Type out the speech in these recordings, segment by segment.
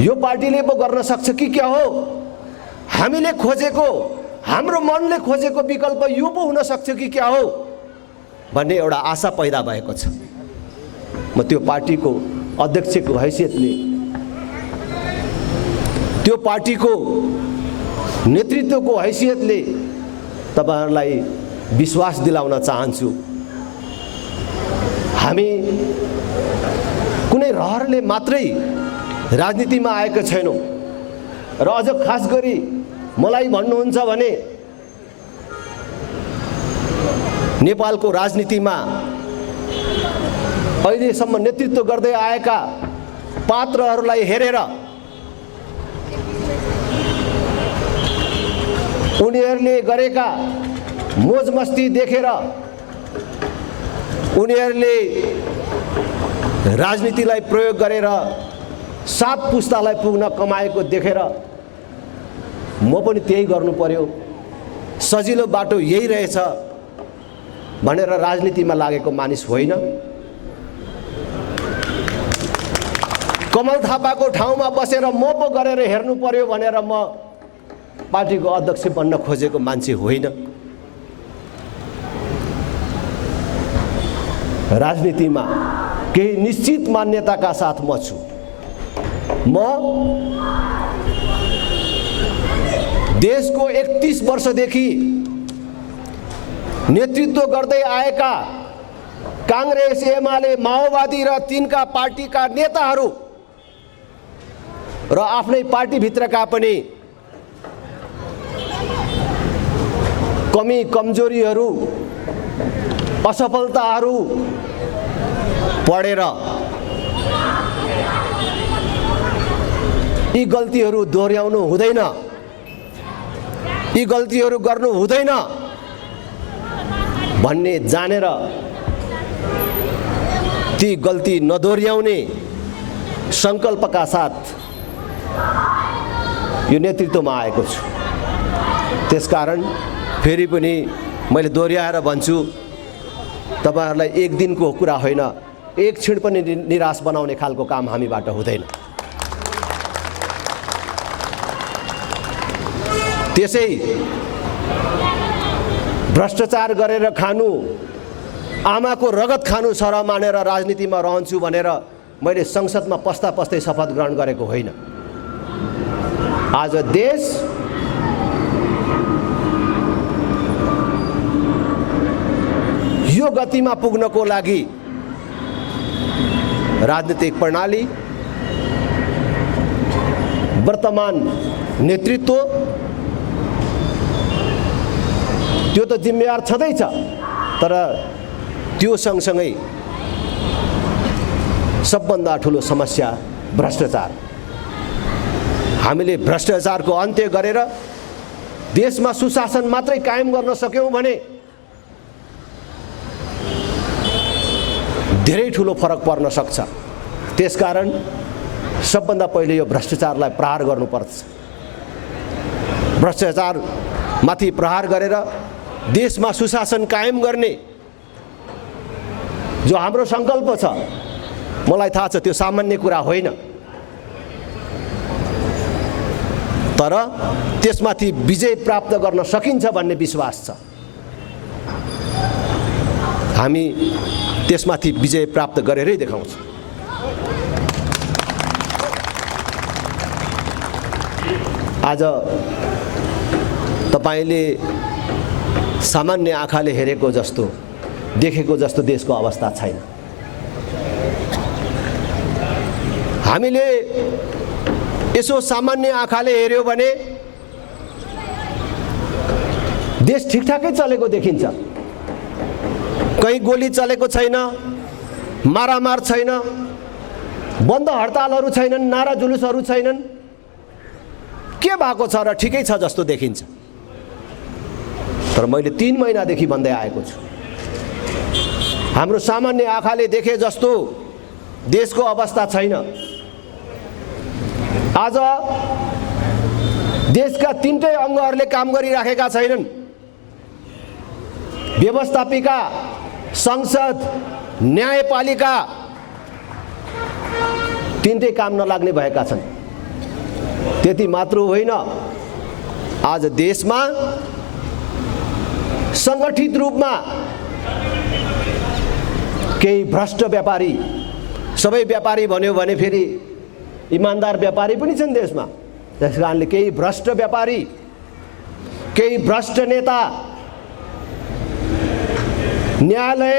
यो पार्टीले पो गर्न सक्छ कि क्या हो, हामीले खोजेको, हाम्रो मनले खोजेको विकल्प यो पो हुन सक्छ कि क्या हो भन्ने एउटा आशा पैदा भएको छ। म त्यो पार्टीको अध्यक्षको हैसियतले, त्यो पार्टीको नेतृत्वको हैसियतले तपाईहरुलाई विश्वास दिलाउन चाहन्छु। हामी कुनै रहरले मात्रै राजनीतिमा आएका छैनौं र अझ खास गरी मलाई भन्नुहुन्छ भने नेपालको राजनीतिमा अहिलेसम्म नेतृत्व गर्दै आएका पात्रहरूलाई हेरेर उनीहरूले गरेका मोजमस्ती देखेर, उनीहरूले राजनीतिलाई प्रयोग गरेर 7 पुस्तालाई पुग्न कमाएको देखेर म पनि त्यही गर्नु पर्यो, सजिलो बाटो यही रहेछ भनेर राजनीतिमा लागेको मानिस होइन। कमल थापाको ठाउँमा बसेर म पो गरेर हेर्नु पर्यो भनेर म पार्टीको अध्यक्ष बन्न खोजेको मान्छे होइन। राजनीतिमा केही निश्चित मान्यताका साथ म छु। म देशको 31 वर्षदेखि नेतृत्व गर्दै आएका कांग्रेस, एमाले, माओवादी र तिनका पार्टीका नेताहरू र आफ्नै पार्टीभित्रका पनि कमी कमजोरीहरू, असफलताहरू पढेर यी गल्तीहरू दोहोर्याउनु हुँदैन, यी गल्तीहरू गर्नु हुँदैन भन्ने जानेर ती गल्ती नदोहोर्याउने संकल्पका साथ यो नेतृत्वमा आएको छु। त्यसकारण फेरि पनि मैले दोहोर्याएर भन्छु, तपाईहरुलाई एक दिनको कुरा होइन, एक क्षण पनि निराश बनाउने खालको काम हामीबाट हुँदैन। त्यसै भ्रष्टाचार गरेर खानु, आमाको रगत खानु सरह मानेर राजनीतिमा रहन्छु भनेर मैले संसदमा पस्दा पस्दै शपथ ग्रहण गरेको होइन। आज देश यो गतिमा पुग्नको लागि राजनीतिक प्रणाली, वर्तमान नेतृत्व त्यो त जिम्मेवार छँदैछ, तर त्यो सँगसँगै सबभन्दा ठुलो समस्या भ्रष्टाचार। हामीले भ्रष्टाचारको अन्त्य गरेर देशमा सुशासन मात्रै कायम गर्न सक्यौं भने धेरै ठुलो फरक पर्न सक्छ। त्यसकारण सबभन्दा पहिले यो भ्रष्टाचारलाई प्रहार गर्नुपर्छ। भ्रष्टाचार माथि प्रहार गरेर देशमा सुशासन कायम गर्ने जो हाम्रो संकल्प छ, मलाई थाहा छ त्यो सामान्य कुरा होइन, तर त्यसमाथि विजय प्राप्त गर्न सकिन्छ भन्ने विश्वास छ। हामी त्यसमाथि विजय प्राप्त गरेरै देखाउँछौँ। आज तपाईले सामान्य आँखाले हेरेको जस्तो, देखेको जस्तो देशको अवस्था छैन। हामीले यसो सामान्य आँखाले हेर्यो भने देश ठिकठाकै चलेको देखिन्छ। कहीं गोली चलेको छैन, मारामार छैन, बन्द हडतालहरू छैनन्, नारा जुलुसहरू छैनन्। के भएको छ र ठिकै छ जस्तो देखिन्छ। तर मैले 3 महिनादेखि भन्दै आएको छु, हाम्रो सामान्य आँखाले देखे जस्तो देशको अवस्था छैन। आज देशका 3टै अङ्गहरूले काम गरिराखेका छैनन्। व्यवस्थापिका, संसद, न्यायपालिका 3टै काम नलाग्ने भएका छन्। त्यति मात्र होइन, आज देशमा सङ्गठित रूपमा केही भ्रष्ट व्यापारी, सबै व्यापारी भन्यो भने फेरि इमान्दार व्यापारी पनि छन् देशमा, त्यस कारणले केही भ्रष्ट व्यापारी, केही भ्रष्ट नेता न्यायालय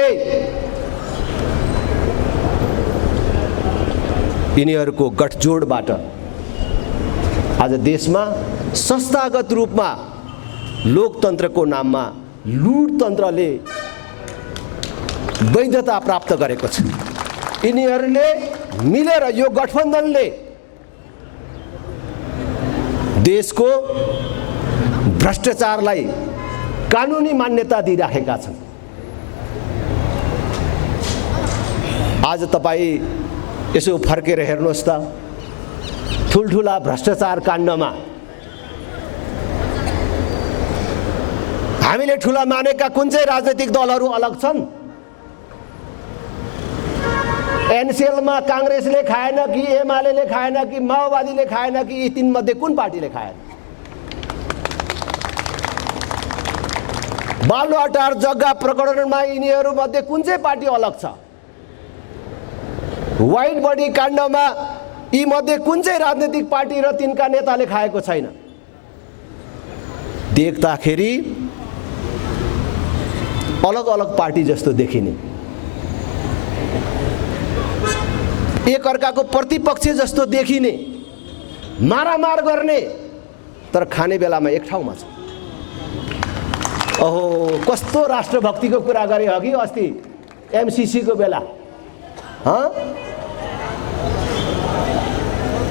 यिनीहरूको गठजोडबाट आज देशमा संस्थागत रूपमा लोकतन्त्रको नाममा लुटतन्त्रले वैधता प्राप्त गरेको छ। यिनीहरूले मिलेर, यो गठबन्धनले देशको भ्रष्टाचारलाई कानुनी मान्यता दिइराखेका छन्। आज तपाईँ यसो फर्केर हेर्नुहोस् त, ठुल्ठुला भ्रष्टाचार काण्डमा हामीले ठुला मानेका कुन चाहिँ राजनैतिक दलहरू अलग छन्? एनसीएलमा काङ्ग्रेसले खाएन कि एमाले खाएन कि माओवादीले खाएन कि यी तीन मध्ये कुन पार्टीले खाएन? बालुवाटार जग्गा प्रकरणमा यिनीहरू मध्ये कुन चाहिँ पार्टी अलग छ? व्हाइट बडी काण्डमा यी मध्ये कुन चाहिँ राजनैतिक पार्टी र तिनका नेताले खाएको छैन? देख्दाखेरि अलग अलग पार्टी जस्तो देखिने, एक अर्काको प्रतिपक्ष जस्तो देखिने, मारामार गर्ने, तर खाने बेलामा एक ठाउँमा छ। ओहो, कस्तो राष्ट्रभक्तिको कुरा गरे अघि अस्ति एमसीसी को बेला।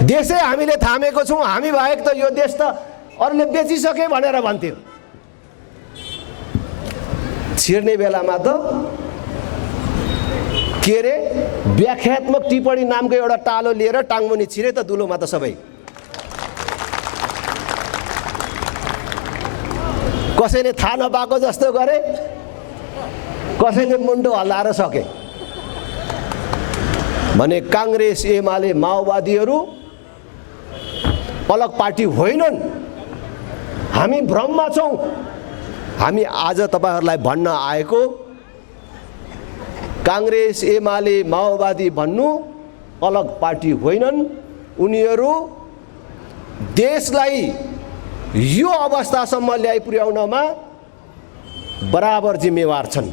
देशै हामीले थामेको छौँ, हामी बाहेक त यो देश त अरूले बेचिसके भनेर भन्थ्यो। छिर्ने बेलामा त के अरे व्याख्यात्मक टिप्पणी नामको एउटा टालो लिएर टाङमुनि छिरे त दुलोमा त सबै। कसैले थाहा नपाएको जस्तो गरे, कसैले मुन्टो हल्लाएर सके भने काङ्ग्रेस एमाले माओवादीहरू अलग पार्टी होइनन्। हामी भ्रममा छौँ। हामी आज तपाईहरुलाई भन्न आएको कांग्रेस एमाले माओवादी भन्नु अलग पार्टी होइनन्। उनीहरू देशलाई यो अवस्थासम्म ल्याइ पुर्याउनमा बराबर जिम्मेवार छन्।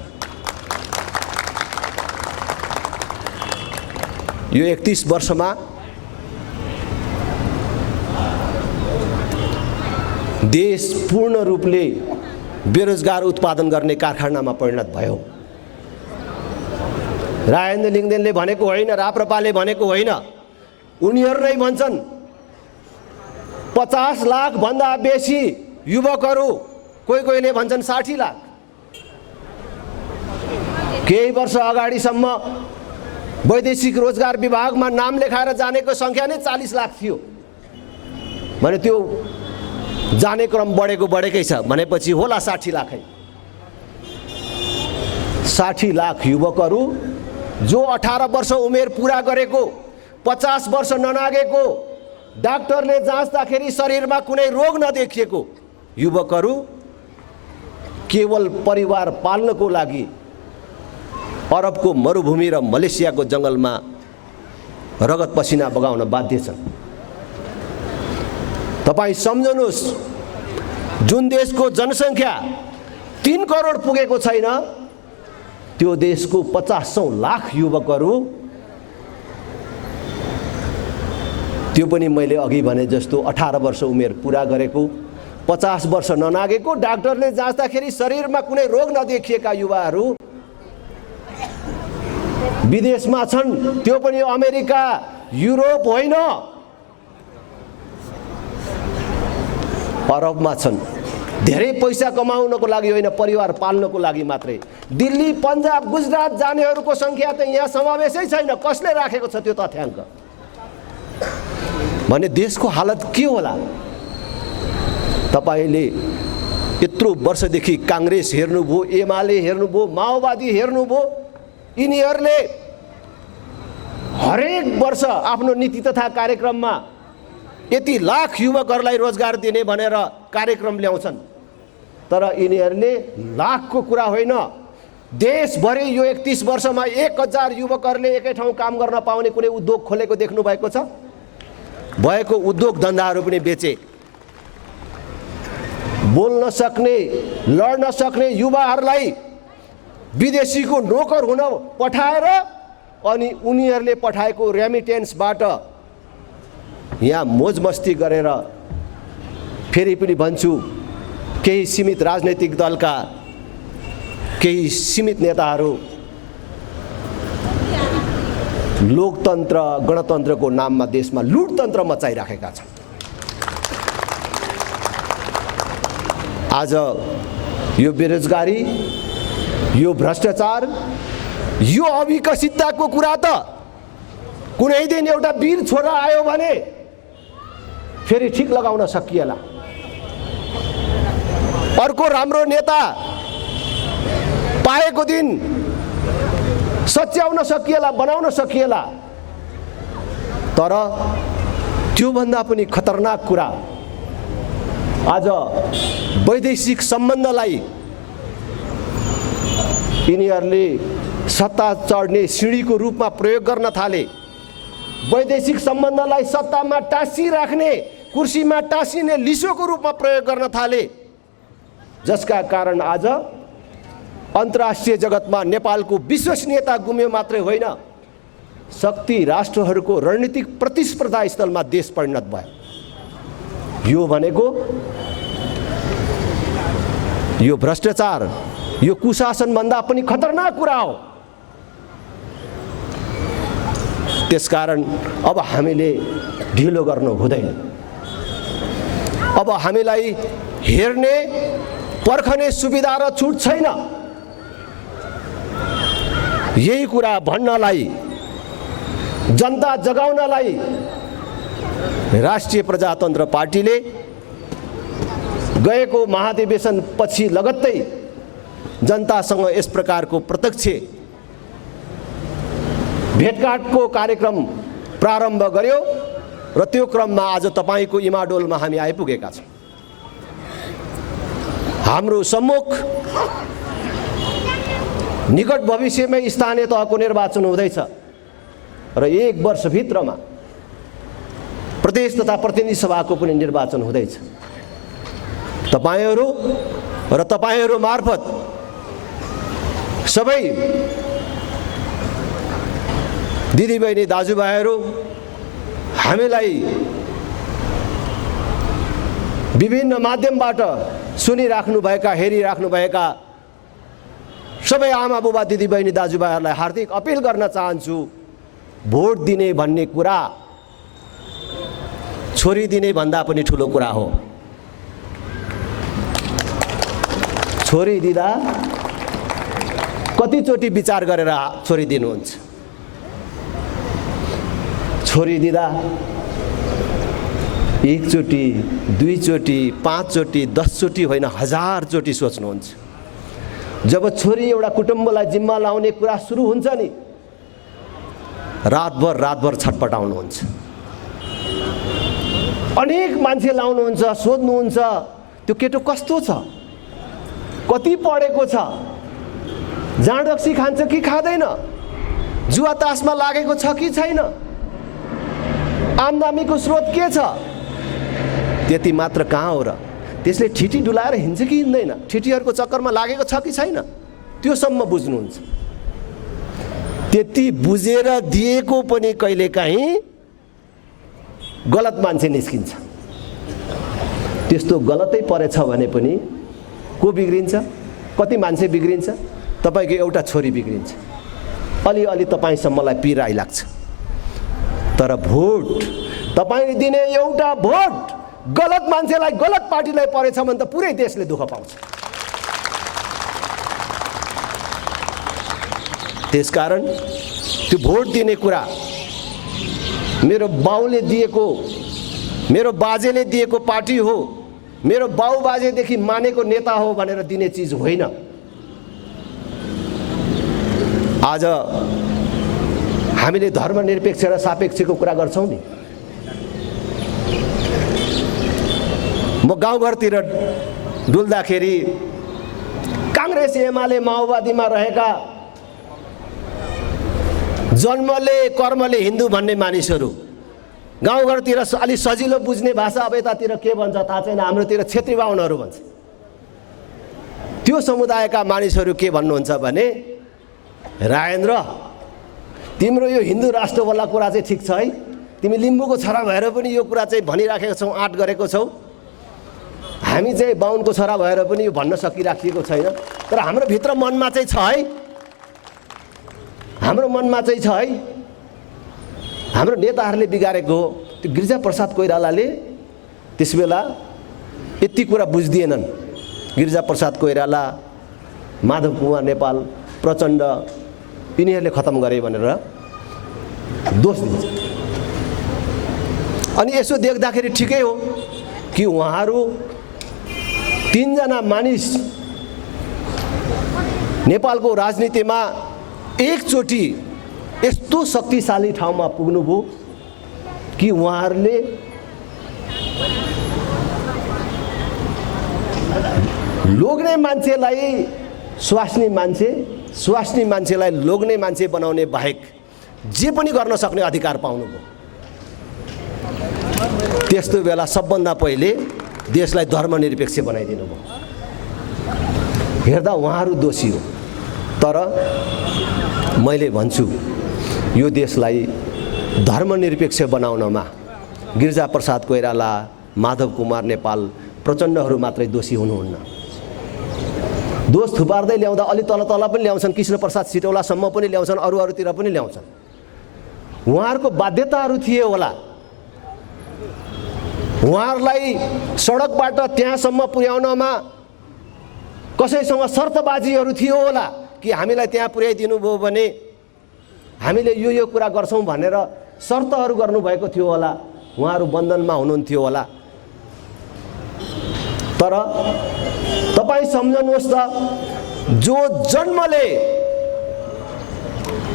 यो 31 वर्षमा देश पूर्ण रूपले बेरोजगार उत्पादन गर्ने कारखानामा परिणत भयो। राजेन्द्र लिङ्गदेनले भनेको होइन, राप्रपाले भनेको होइन, उनीहरू नै भन्छन्। 50 लाख भन्दा बेसी युवकहरू, कोहीले भन्छन् 60 लाख। केही वर्ष अगाडिसम्म वैदेशिक रोजगार विभागमा नाम लेखाएर जानेको संख्या नै 40 लाख थियो भने त्यो जाने क्रम बढेकै छ भनेपछि होला 60 लाखै। 60 लाख युवकहरू जो 18 वर्ष उमेर पूरा गरेको, 50 वर्ष ननागेको, डाक्टरले जाँच्दाखेरि शरीरमा कुनै रोग नदेखिएको युवकहरू केवल परिवार पाल्नको लागि अरबको मरुभूमि र मलेसियाको जंगलमा रगत पसिना बगाउन बाध्य छन्। तपाई सम्झनुस्, जुन देशको जनसंख्या 3 करोड पुगेको छैन, त्यो देशको 50 लाख युवकहरू, त्यो पनि मैले अघि भने जस्तो 18 वर्ष उमेर पूरा गरेको, 50 वर्ष ननागेको, डाक्टरले जाँच्दाखेरि शरीरमा कुनै रोग नदेखिएका युवाहरू विदेशमा छन्। त्यो पनि अमेरिका, युरोप होइन, अरबमा छन्। धेरै पैसा कमाउनको लागि होइन, परिवार पाल्नको लागि मात्रै। दिल्ली, पन्जाब, गुजरात जानेहरूको संख्या त यहाँ समावेशै छैन। कसले राखेको छ त्यो तथ्याङ्क? भने देशको हालत के होला? तपाईले यत्रो वर्षदेखि कांग्रेस हेर्नुभयो, एमाले हेर्नुभयो, माओवादी हेर्नुभयो, यिनीहरूले हरेक वर्ष आफ्नो नीति तथा कार्यक्रममा यति लाख युवकहरूलाई रोजगार दिने भनेर कार्यक्रम ल्याउँछन्, तर यिनीहरूले लाखको कुरा होइन, देशभरि यो 31 वर्षमा 1000 युवकहरूले एकै ठाउँ काम गर्न पाउने कुनै उद्योग खोलेको देख्नु भएको छ? भएको उद्योग धन्दाहरू पनि बेचे। बोल्न सक्ने, लड्न सक्ने युवाहरूलाई विदेशीको नोकर हुन पठाएर अनि उनीहरूले पठाएको रेमिटेन्सबाट यहाँ मोजमस्ती गरेर, फेरि पनि भन्छु, केही सीमित राजनैतिक दलका केही सीमित नेताहरू लोकतन्त्र गणतन्त्रको नाममा देशमा लुटतन्त्र मचाइराखेका छन्। आज यो बेरोजगारी, यो भ्रष्टाचार, यो अविकसितताको कुरा त कुनै दिन एउटा वीर छोरा आयो भने फेरि ठिक लगाउन सकिएला, अर्को राम्रो नेता पाएको दिन सच्याउन सकिएला, बनाउन सकिएला। तर त्योभन्दा पनि खतरनाक कुरा आज वैदेशिक सम्बन्धलाई यिनीहरूले सत्ता चढ्ने सिँढीको रूपमा प्रयोग गर्न थाले। वैदेशिक सम्बन्धलाई सत्तामा टाँसिराख्ने, कुर्सीमा टाँसिने लिसोको रूपमा प्रयोग गर्न थाले, जसका कारण आज अन्तर्राष्ट्रिय जगतमा नेपालको विश्वसनीयता गुम्यो मात्रै होइन, शक्ति राष्ट्रहरूको रणनीतिक प्रतिस्पर्धा स्थलमा देश परिणत भयो। यो भनेको यो भ्रष्टाचार, यो कुशासनभन्दा पनि खतरनाक कुरा हो। त्यसकारण अब हामीले ढिलो गर्नु हुँदैन। अब हामीलाई हेर्ने, पर्खने सुविधा र छुट छैन। यही कुरा भन्नलाई, जनता जगाउनलाई राष्ट्रिय प्रजातन्त्र पार्टीले गएको महाधिवेशन पछि लगत्तै जनतासँग यस प्रकारको प्रत्यक्ष भेटघाटको कार्यक्रम प्रारम्भ गर्यो र त्यो क्रममा आज तपाईको इमाडोलमा हामी आइपुगेका छौँ। हाम्रो सम्मुख निकट भविष्यमै स्थानीय तहको निर्वाचन हुँदैछ र 1 वर्षभित्रमा प्रदेश तथा प्रतिनिधि सभाको पनि निर्वाचन हुँदैछ। तपाईहरू र तपाईहरू मार्फत सबै दिदीबहिनी दाजुभाइहरू हामीलाई विभिन्न माध्यमबाट सुनिराख्नुभएका, हेरिराख्नुभएका सबै आमा बुबा दिदीबहिनी दाजुभाइहरूलाई हार्दिक अपिल गर्न चाहन्छु, भोट दिने भन्ने कुरा छोरी दिने भन्दा पनि ठुलो कुरा हो। छोरी दिँदा कतिचोटि विचार गरेर छोरी दिनुहुन्छ? छोरी दिँदा 1 चोटि, 2 चोटि, 5 चोटि, 10 चोटि होइन, 1000 चोटि सोच्नुहुन्छ। जब छोरी एउटा कुटुम्बलाई जिम्मा लाउने कुरा सुरु हुन्छ नि, रातभर छटपटाउनुहुन्छ। अनेक मान्छे लाउनुहुन्छ, सोध्नुहुन्छ त्यो केटो कस्तो छ, कति पढेको छ, जाँड रक्सी खान्छ कि खाँदैन, जुवा तासमा लागेको छ कि छैन, आम्दानीको स्रोत के छ। त्यति मात्र कहाँ हो र? त्यसले ठिटी डुलाएर हिँड्छ कि हिँड्दैन, ठिटीहरूको चक्करमा लागेको छ कि छैन, त्योसम्म बुझ्नुहुन्छ। त्यति बुझेर दिएको पनि कहिलेकाहीँ गलत मान्छे निस्किन्छ। त्यस्तो गलतै परेछ भने पनि को बिग्रिन्छ? कति मान्छे बिग्रिन्छ? तपाईको एउटा छोरी बिग्रिन्छ। अलि तपाईसम्मलाई पीर आइलाग्छ। तर भोट, तपाईले दिने एउटा भोट गलत मान्छेलाई, गलत पार्टीलाई परेछ भने त पुरै देशले दुःख पाउँछ। त्यसकारण त्यो भोट दिने कुरा मेरो बाउले दिएको, मेरो बाजेले दिएको पार्टी हो, मेरो बाउ बाजेदेखि मानेको नेता हो भनेर दिने चिज होइन। आज हामीले धर्मनिरपेक्ष र सापेक्षको कुरा गर्छौँ नि, म गाउँघरतिर डुल्दाखेरि काङ्ग्रेस एमाले माओवादीमा रहेका जन्मले कर्मले हिन्दू भन्ने मानिसहरू गाउँघरतिर अलि सजिलो बुझ्ने भाषा, अब यतातिर के भन्छ थाहा छैन, हाम्रोतिर छेत्री बाहुनहरू भन्छ। त्यो समुदायका मानिसहरू के भन्नुहुन्छ भने, राजेन्द्र तिम्रो यो हिन्दू राष्ट्रवाला कुरा चाहिँ ठिक छ है, तिमी लिम्बूको छोरा भएर पनि यो कुरा चाहिँ भनिराखेको छौ, आँट गरेको छौ। हामी चाहिँ बाहुनको छोरा भएर पनि यो भन्न सकिराखिएको छैन, तर हाम्रो भित्र मनमा चाहिँ छ है, हाम्रो मनमा चाहिँ छ है। हाम्रो नेताहरूले बिगारेको हो। त्यो गिरिजाप्रसाद कोइरालाले त्यसबेला यति कुरा बुझ्दिएनन्। गिरिजाप्रसाद कोइराला, माधव कुमार नेपाल, प्रचण्ड यिनीहरूले खतम गरे भनेर दोष दिन्छ। अनि यसो देख्दाखेरि ठिकै हो कि उहाँहरू तीनजना मानिस नेपालको राजनीतिमा एकचोटि यस्तो शक्तिशाली ठाउँमा पुग्नुभयो कि उहाँहरूले लोग्ने मान्छेलाई स्वास्नी मान्छे, स्वास्नी मान्छेलाई लोग्ने मान्छे बनाउने बाहेक जे पनि गर्न सक्ने अधिकार पाउनुभयो। त्यस्तो बेला सबभन्दा पहिले देशलाई धर्मनिरपेक्ष बनाइदिनु भयो। हेर्दा उहाँहरू दोषी हो, तर मैले भन्छु यो देशलाई धर्मनिरपेक्ष बनाउनमा गिरिजाप्रसाद कोइराला, माधव कुमार नेपाल, प्रचण्डहरू मात्रै दोषी हुनुहुन्न। दोष थुपार्दै ल्याउँदा अलि तल पनि ल्याउँछन्, कृष्णप्रसाद सिटौलासम्म पनि ल्याउँछन्, अरूतिर पनि ल्याउँछन्। उहाँहरूको बाध्यताहरू थिए होला, उहाँहरूलाई सडकबाट त्यहाँसम्म पुर्याउनमा कसैसँग शर्तबाजीहरू थियो होला कि हामीलाई त्यहाँ पुर्याइदिनु भयो भने हामीले यो कुरा गर्छौँ भनेर शर्तहरू गर्नुभएको थियो होला। उहाँहरू बन्धनमा हुनुहुन्थ्यो होला। तर तपाईँ सम्झनुहोस् त, जो जन्मले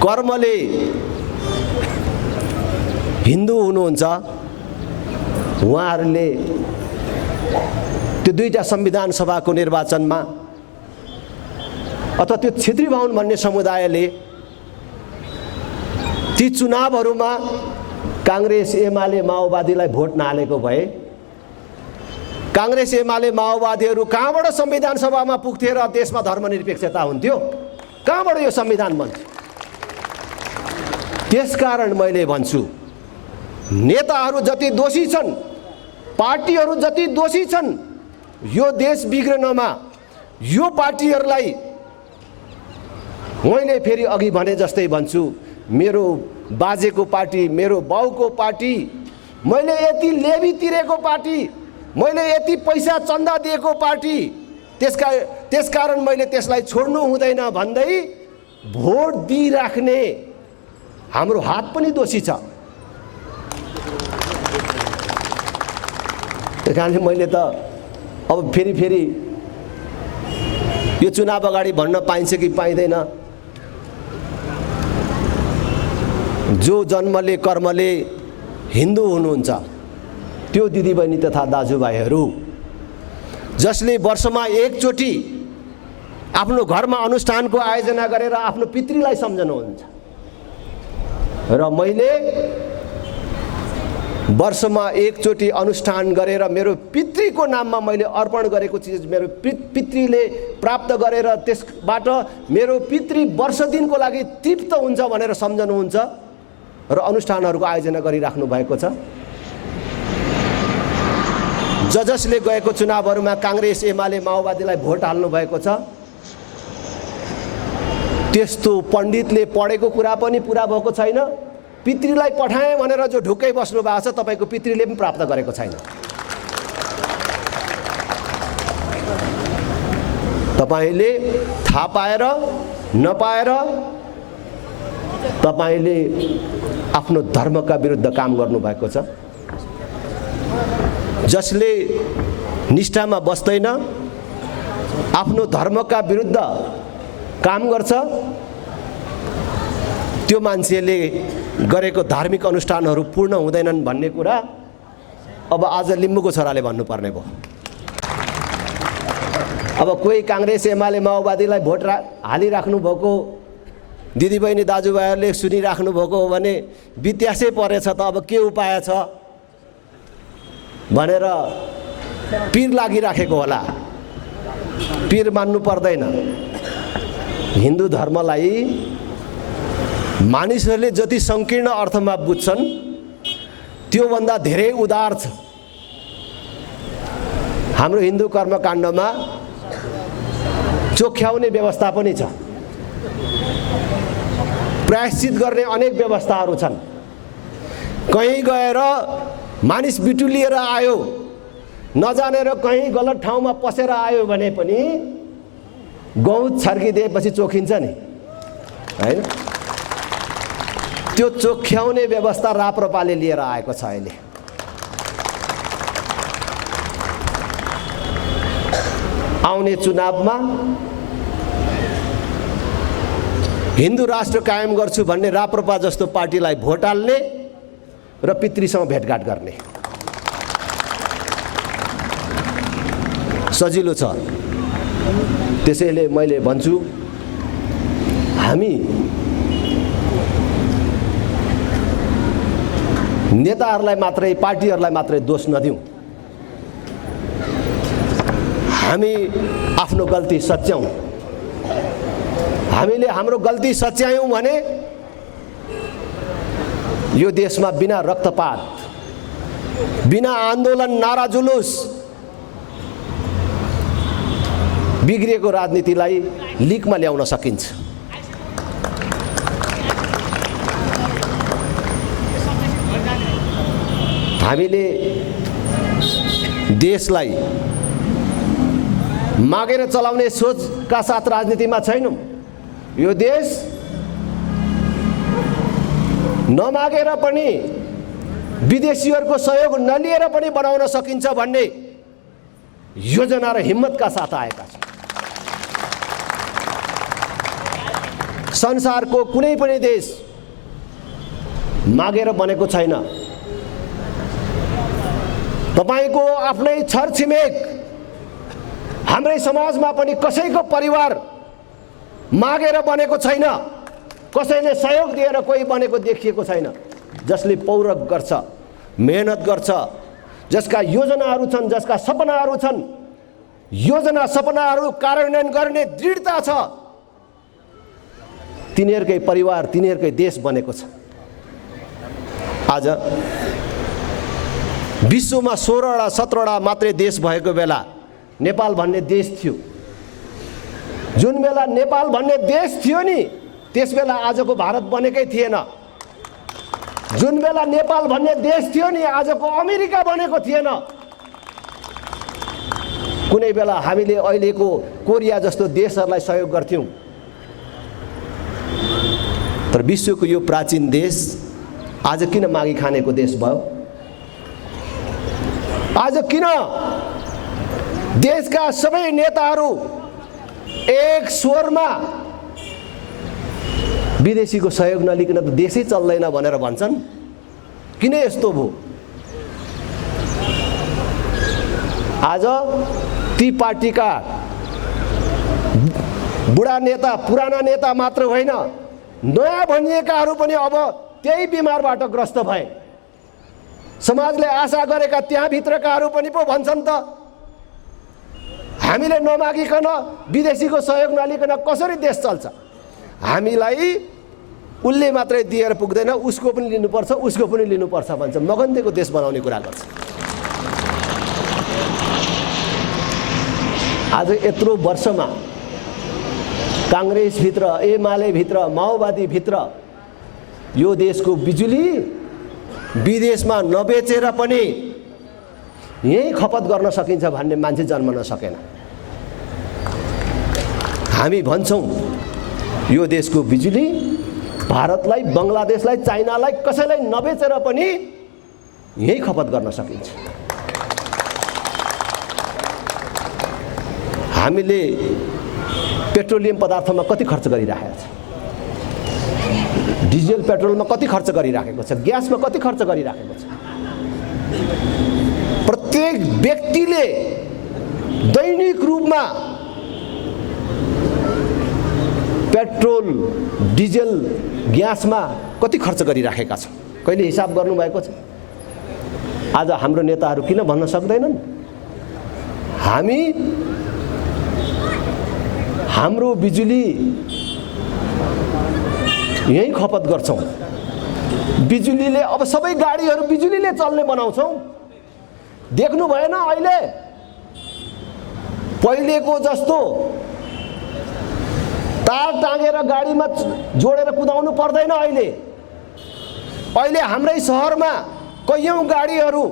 कर्मले हिन्दू हुनुहुन्छ, उहाँहरूले त्यो दुईटा संविधान सभाको निर्वाचनमा अथवा त्यो छेत्री बाहुन भन्ने समुदायले ती चुनावहरूमा काङ्ग्रेस एमाले माओवादीलाई भोट नहालेको भए काङ्ग्रेस एमाले माओवादीहरू कहाँबाट संविधान सभामा पुग्थे र देशमा धर्मनिरपेक्षता हुन्थ्यो? कहाँबाट यो संविधान बन्थ्यो? त्यसकारण मैले भन्छु, नेताहरू जति दोषी छन्, पार्टीहरू जति दोषी छन्, यो देश बिग्रनमा यो पार्टीहरूलाई मैले फेरि अघि भने जस्तै भन्छु, मेरो बाजेको पार्टी, मेरो बाउको पार्टी, मैले यति लेबी तिरेको पार्टी, मैले यति पैसा चन्दा दिएको पार्टी, त्यसकारण मैले त्यसलाई छोड्नु हुँदैन भन्दै भोट दिइराख्ने हाम्रो हात पनि दोषी छ। त्यही कारणले मैले त अब फेरि यो चुनाव अगाडि भन्न पाइन्छ कि पाइँदैन, जो जन्मले कर्मले हिन्दू हुनुहुन्छ त्यो दिदीबहिनी तथा दाजुभाइहरू, जसले वर्षमा एकचोटि आफ्नो घरमा अनुष्ठानको आयोजना गरेर आफ्नो पितृलाई सम्झनुहुन्छ, र मैले वर्षमा एकचोटि अनुष्ठान गरेर मेरो पितृको नाममा मैले अर्पण गरेको चिज मेरो पितृले प्राप्त गरेर त्यसबाट मेरो पितृ वर्ष दिनको लागि तृप्त हुन्छ भनेर सम्झनुहुन्छ र अनुष्ठानहरूको आयोजना गरिराख्नु भएको छ। जसले गएको चुनावहरूमा काङ्ग्रेस एमाले माओवादीलाई भोट हाल्नु भएको छ, त्यस्तो पण्डितले पढेको कुरा पनि पुरा भएको छैन। पितृलाई पठाएँ भनेर जो ढुक्कै बस्नु भएको छ, तपाईँको पितृले पनि प्राप्त गरेको छैन। तपाईँले थाहा पाएर नपाएर तपाईँले आफ्नो धर्मका विरुद्ध काम गर्नुभएको छ। जसले निष्ठामा बस्दैन, आफ्नो धर्मका विरुद्ध काम गर्छ, त्यो मान्छेले गरेको धार्मिक अनुष्ठानहरू पूर्ण हुँदैनन् भन्ने कुरा अब आज लिम्बूको छोराले भन्नुपर्ने भयो। अब कोही काङ्ग्रेस एमाले माओवादीलाई भोट हालिराख्नु भएको दिदीबहिनी दाजुभाइहरूले सुनिराख्नु भएको हो भने वित्यासै परेछ त अब के उपाय छ भनेर पीर लागिराखेको होला। पीर मान्नु पर्दैन। हिन्दू धर्मलाई मानिसहरूले जति सङ्कीर्ण अर्थमा बुझ्छन् त्योभन्दा धेरै उदार छ। हाम्रो हिन्दू कर्मकाण्डमा चोख्याउने व्यवस्था पनि छ, प्रायश्चित गर्ने अनेक व्यवस्थाहरू छन्। कहीँ गएर मानिस बिटुलिएर आयो, नजानेर कहीँ गलत ठाउँमा पसेर आयो भने पनि गहुँत छर्किदिएपछि चोखिन्छ नि, हैन? त्यो चोख्याउने व्यवस्था राप्रपाले लिएर आएको छ। अहिले आउने चुनावमा हिन्दू राष्ट्र कायम गर्छु भन्ने राप्रपा जस्तो पार्टीलाई भोट हाल्ने र पितृसँग भेटघाट गर्ने सजिलो छ। त्यसैले मैले भन्छु, हामी नेताहरूलाई मात्रै, पार्टीहरूलाई मात्रै दोष नदिउँ। हामी आफ्नो गल्ती सच्याउँ। हामीले हाम्रो गल्ती सच्यायौँ भने यो देशमा बिना रक्तपात, बिना आन्दोलन, नारा जुलुस बिग्रिएको राजनीतिलाई लिकमा ल्याउन सकिन्छ। हामीले देशलाई मागेर चलाउने सोचका साथ राजनीतिमा छैनौँ। यो देश नमागेर पनि, विदेशीहरूको सहयोग नलिएर पनि बनाउन सकिन्छ भन्ने योजना र हिम्मतका साथ आएका छन्। संसारको कुनै पनि देश मागेर बनेको छैन। तपाईको आफ्नै छरछिमेक, हाम्रै समाजमा पनि कसैको परिवार मागेर बनेको छैन, कसैले सहयोग दिएर कोही बनेको देखिएको छैन। जसले पौरख गर्छ, मेहनत गर्छ, जसका योजनाहरू छन्, जसका सपनाहरू छन्, योजना सपनाहरू कार्यान्वयन गर्ने दृढता छ, तिनीहरूकै परिवार, तिनीहरूकै देश बनेको छ। आज विश्वमा 16वटा 17वटा मात्रै देश भएको बेला नेपाल भन्ने देश थियो। जुन बेला नेपाल भन्ने देश थियो नि, त्यस बेला आजको भारत बनेकै थिएन। जुन बेला नेपाल भन्ने देश थियो नि, आजको अमेरिका बनेको थिएन। कुनै बेला हामीले अहिलेको कोरिया जस्तो देशहरूलाई सहयोग गर्थ्यौँ, तर विश्वको यो प्राचीन देश आज किन मागी खानेको देश भयो? आज किन देशका सबै नेताहरू एक स्वरमा विदेशीको सहयोग नलिकन त देशै चल्दैन भनेर भन्छन्? किन यस्तो भयो? आज ती पार्टीका बुढा नेता, पुराना नेता मात्र होइन, नयाँ भनिएकाहरू पनि अब त्यही बिमारबाट ग्रस्त भए। समाजले आशा गरेका त्यहाँभित्रकाहरू पनि पो भन्छन् त हामीले नमागिकन, विदेशीको सहयोग नलिकन कसरी देश चल्छ? हामीलाई उसले मात्रै दिएर पुग्दैन, उसको पनि लिनुपर्छ, उसको पनि लिनुपर्छ भन्छ। मगन्देको देश बनाउने कुरा गर्छ। आज यत्रो वर्षमा काङ्ग्रेसभित्र, एमालेभित्र, माओवादीभित्र यो देशको बिजुली विदेशमा नबेचेर पनि यही खपत गर्न सकिन्छ भन्ने मान्छे जन्मन सकेन। हामी भन्छौँ यो देशको बिजुली भारतलाई, बङ्गलादेशलाई, चाइनालाई, कसैलाई नबेचेर पनि यही खपत गर्न सकिन्छ। हामीले पेट्रोलियम पदार्थमा कति खर्च गरिराखेको छ? डिजेल पेट्रोलमा कति खर्च गरिराखेको छ? ग्यासमा कति खर्च गरिराखेको छ? प्रत्येक व्यक्तिले दैनिक रूपमा पेट्रोल डिजेल ग्यासमा कति खर्च गरिराखेका छौँ, कहिले हिसाब गर्नुभएको छ? आज हाम्रो नेताहरू किन भन्न सक्दैनन् हाम्रो बिजुली यही खपत गर्छौँ, बिजुलीले अब सबै गाडीहरू बिजुलीले चल्ने बनाउँछौँ। देख्नु भएन अहिले पहिलेको जस्तो तार टाँगेर गाडीमा जोडेर कुदाउनु पर्दैन। अहिले हाम्रै सहरमा कैयौं गाडीहरू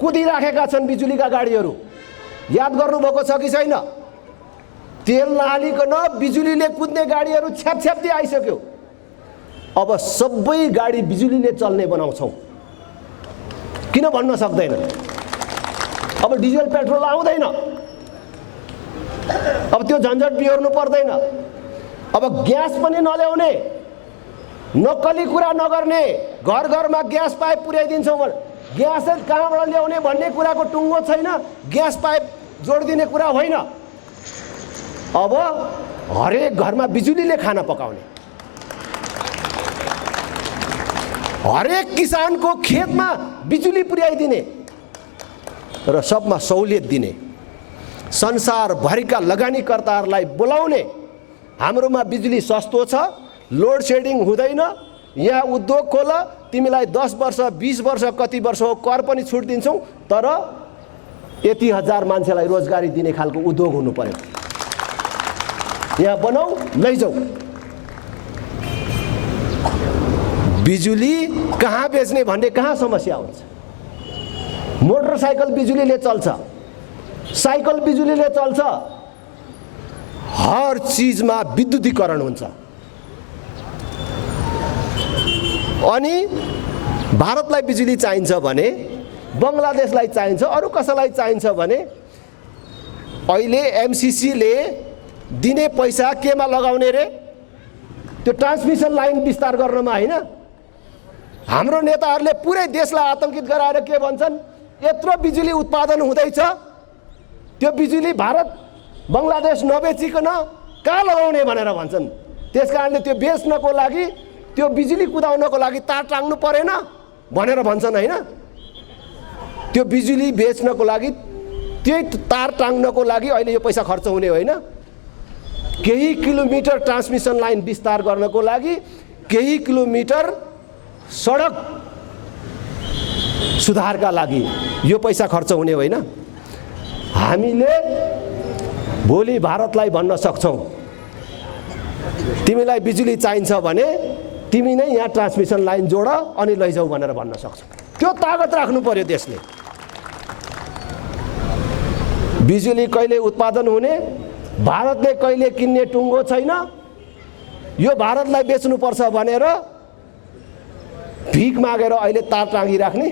कुदिराखेका छन्, बिजुलीका गाडीहरू। याद गर्नुभएको छ कि छैन? तेल नहालिकन बिजुलीले कुद्ने गाडीहरू छ्यापछ्याप्ती आइसक्यो। अब सबै गाडी बिजुलीले चल्ने बनाउँछौँ, किन भन्न सक्दैन? अब डिजेल पेट्रोल आउँदैन, अब त्यो झन्झट बिहोर्नु पर्दैन। अब ग्यास पनि नल्याउने, नक्कली कुरा नगर्ने, घर घरमा ग्यास पाइप पुर्याइदिन्छौँ। ग्यास कहाँबाट ल्याउने भन्ने कुराको टुङ्गो छैन, ग्यास पाइप जोडिदिने कुरा होइन। अब हरेक घरमा बिजुलीले खाना पकाउने, हरेक किसानको खेतमा बिजुली पुर्याइदिने र सबमा सहुलियत दिने, संसारभरिका लगानीकर्ताहरूलाई बोलाउने। हाम्रोमा बिजुली सस्तो छ, लोड सेडिङ हुँदैन, यहाँ उद्योग खोल, तिमीलाई 10 वर्ष 20 वर्ष कति वर्ष हो कर पनि छुट दिन्छौँ, तर यति हजार मान्छेलाई रोजगारी दिने खालको उद्योग हुनु पर्यो। यहाँ बनाऊ, लैजाऊ। बिजुली कहाँ बेच्ने भन्ने कहाँ समस्या हुन्छ? मोटरसाइकल बिजुलीले चल्छ, साइकल बिजुलीले चल्छ, हर चीजमा विद्युतीकरण हुन्छ। अनि भारतलाई बिजुली चाहिन्छ भने, बङ्गलादेशलाई चाहिन्छ, अरू कसैलाई चाहिन्छ भने अहिले एमसीसीले दिने पैसा केमा लगाउने रे? त्यो ट्रान्समिसन लाइन विस्तार गर्नमा होइन। हाम्रो नेताहरूले पुरै देशलाई आतंकित गराएर के भन्छन्? यत्रो बिजुली उत्पादन हुँदैछ, त्यो बिजुली भारत बङ्गलादेश नबेचिकन कहाँ लगाउने भनेर भन्छन्। त्यसकारणले त्यो बेच्नको लागि, त्यो बिजुली कुदाउनको लागि तार टाङ्नु परेन भनेर भन्छन् होइन। त्यो बिजुली बेच्नको लागि, त्यही तार टाङ्नको लागि अहिले यो पैसा खर्च हुने होइन। केही किलोमिटर ट्रान्समिसन लाइन विस्तार गर्नको लागि, केही किलोमिटर सडक सुधारका लागि यो पैसा खर्च हुने होइन। हामीले भोलि भारतलाई भन्न सक्छौँ, तिमीलाई बिजुली चाहिन्छ भने तिमी नै यहाँ ट्रान्समिसन लाइन जोड अनि लैजाऊ भनेर भन्न सक्छौँ। त्यो तागत राख्नु पर्यो देशले। बिजुली कहिले उत्पादन हुने, भारतले कहिले किन्ने टुङ्गो छैन। यो भारतलाई बेच्नुपर्छ भनेर भिख मागेर अहिले तार टाँगिराख्ने।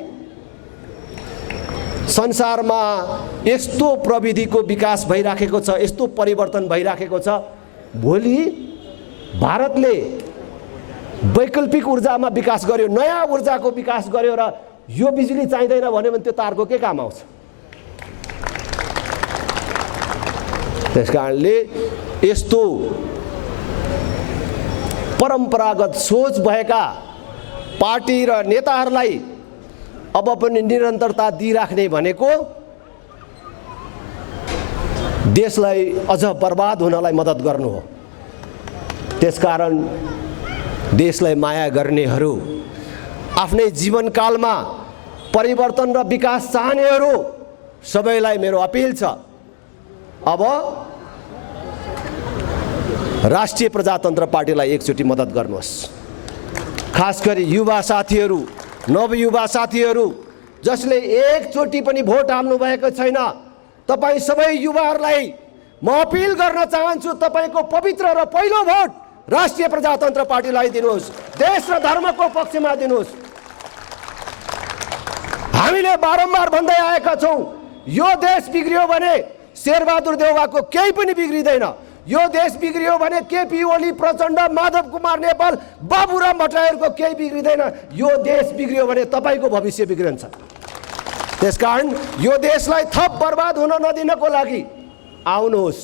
संसारमा यस्तो प्रविधिको विकास भइराखेको छ, यस्तो परिवर्तन भइराखेको छ। भोलि भारतले वैकल्पिक ऊर्जामा विकास गर्यो, नयाँ ऊर्जाको विकास गर्यो र यो बिजुली चाहिँदैन भन्यो भने त्यो तारको के काम आउँछ? त्यसकारणले यस्तो परम्परागत सोच भएका पार्टी र नेताहरूलाई अब पनि निरन्तरता दिइराख्ने भनेको देशलाई अझ बर्बाद हुनलाई मद्दत गर्नु हो। त्यसकारण देशलाई माया गर्नेहरू, आफ्नै जीवनकालमा परिवर्तन र विकास चाहनेहरू सबैलाई मेरो अपिल छ, अब राष्ट्रिय प्रजातन्त्र पार्टीलाई एकचोटि मद्दत गर्नुहोस्। खास गरी युवा साथीहरू, नवयुवा साथीहरू जसले एकचोटि पनि भोट हाल्नु भएको छैन, तपाईँ सबै युवाहरूलाई म अपिल गर्न चाहन्छु, तपाईँको पवित्र र पहिलो भोट राष्ट्रिय प्रजातन्त्र पार्टीलाई दिनुहोस्, देश र धर्मको पक्षमा दिनुहोस्। हामीले बारम्बार भन्दै आएका छौँ, यो देश बिग्रियो भने शेरबहादुर देउवाको केही पनि बिग्रिँदैन। यो देश बिग्रियो भने केपी ओली, प्रचण्ड, माधव कुमार नेपाल, बाबुराम भट्टराईको केही बिग्रिँदैन। यो देश बिग्रियो भने तपाईँको भविष्य बिग्रन्छ। त्यसकारण यो देशलाई थप बर्बाद हुन नदिनको लागि आउनुहोस्,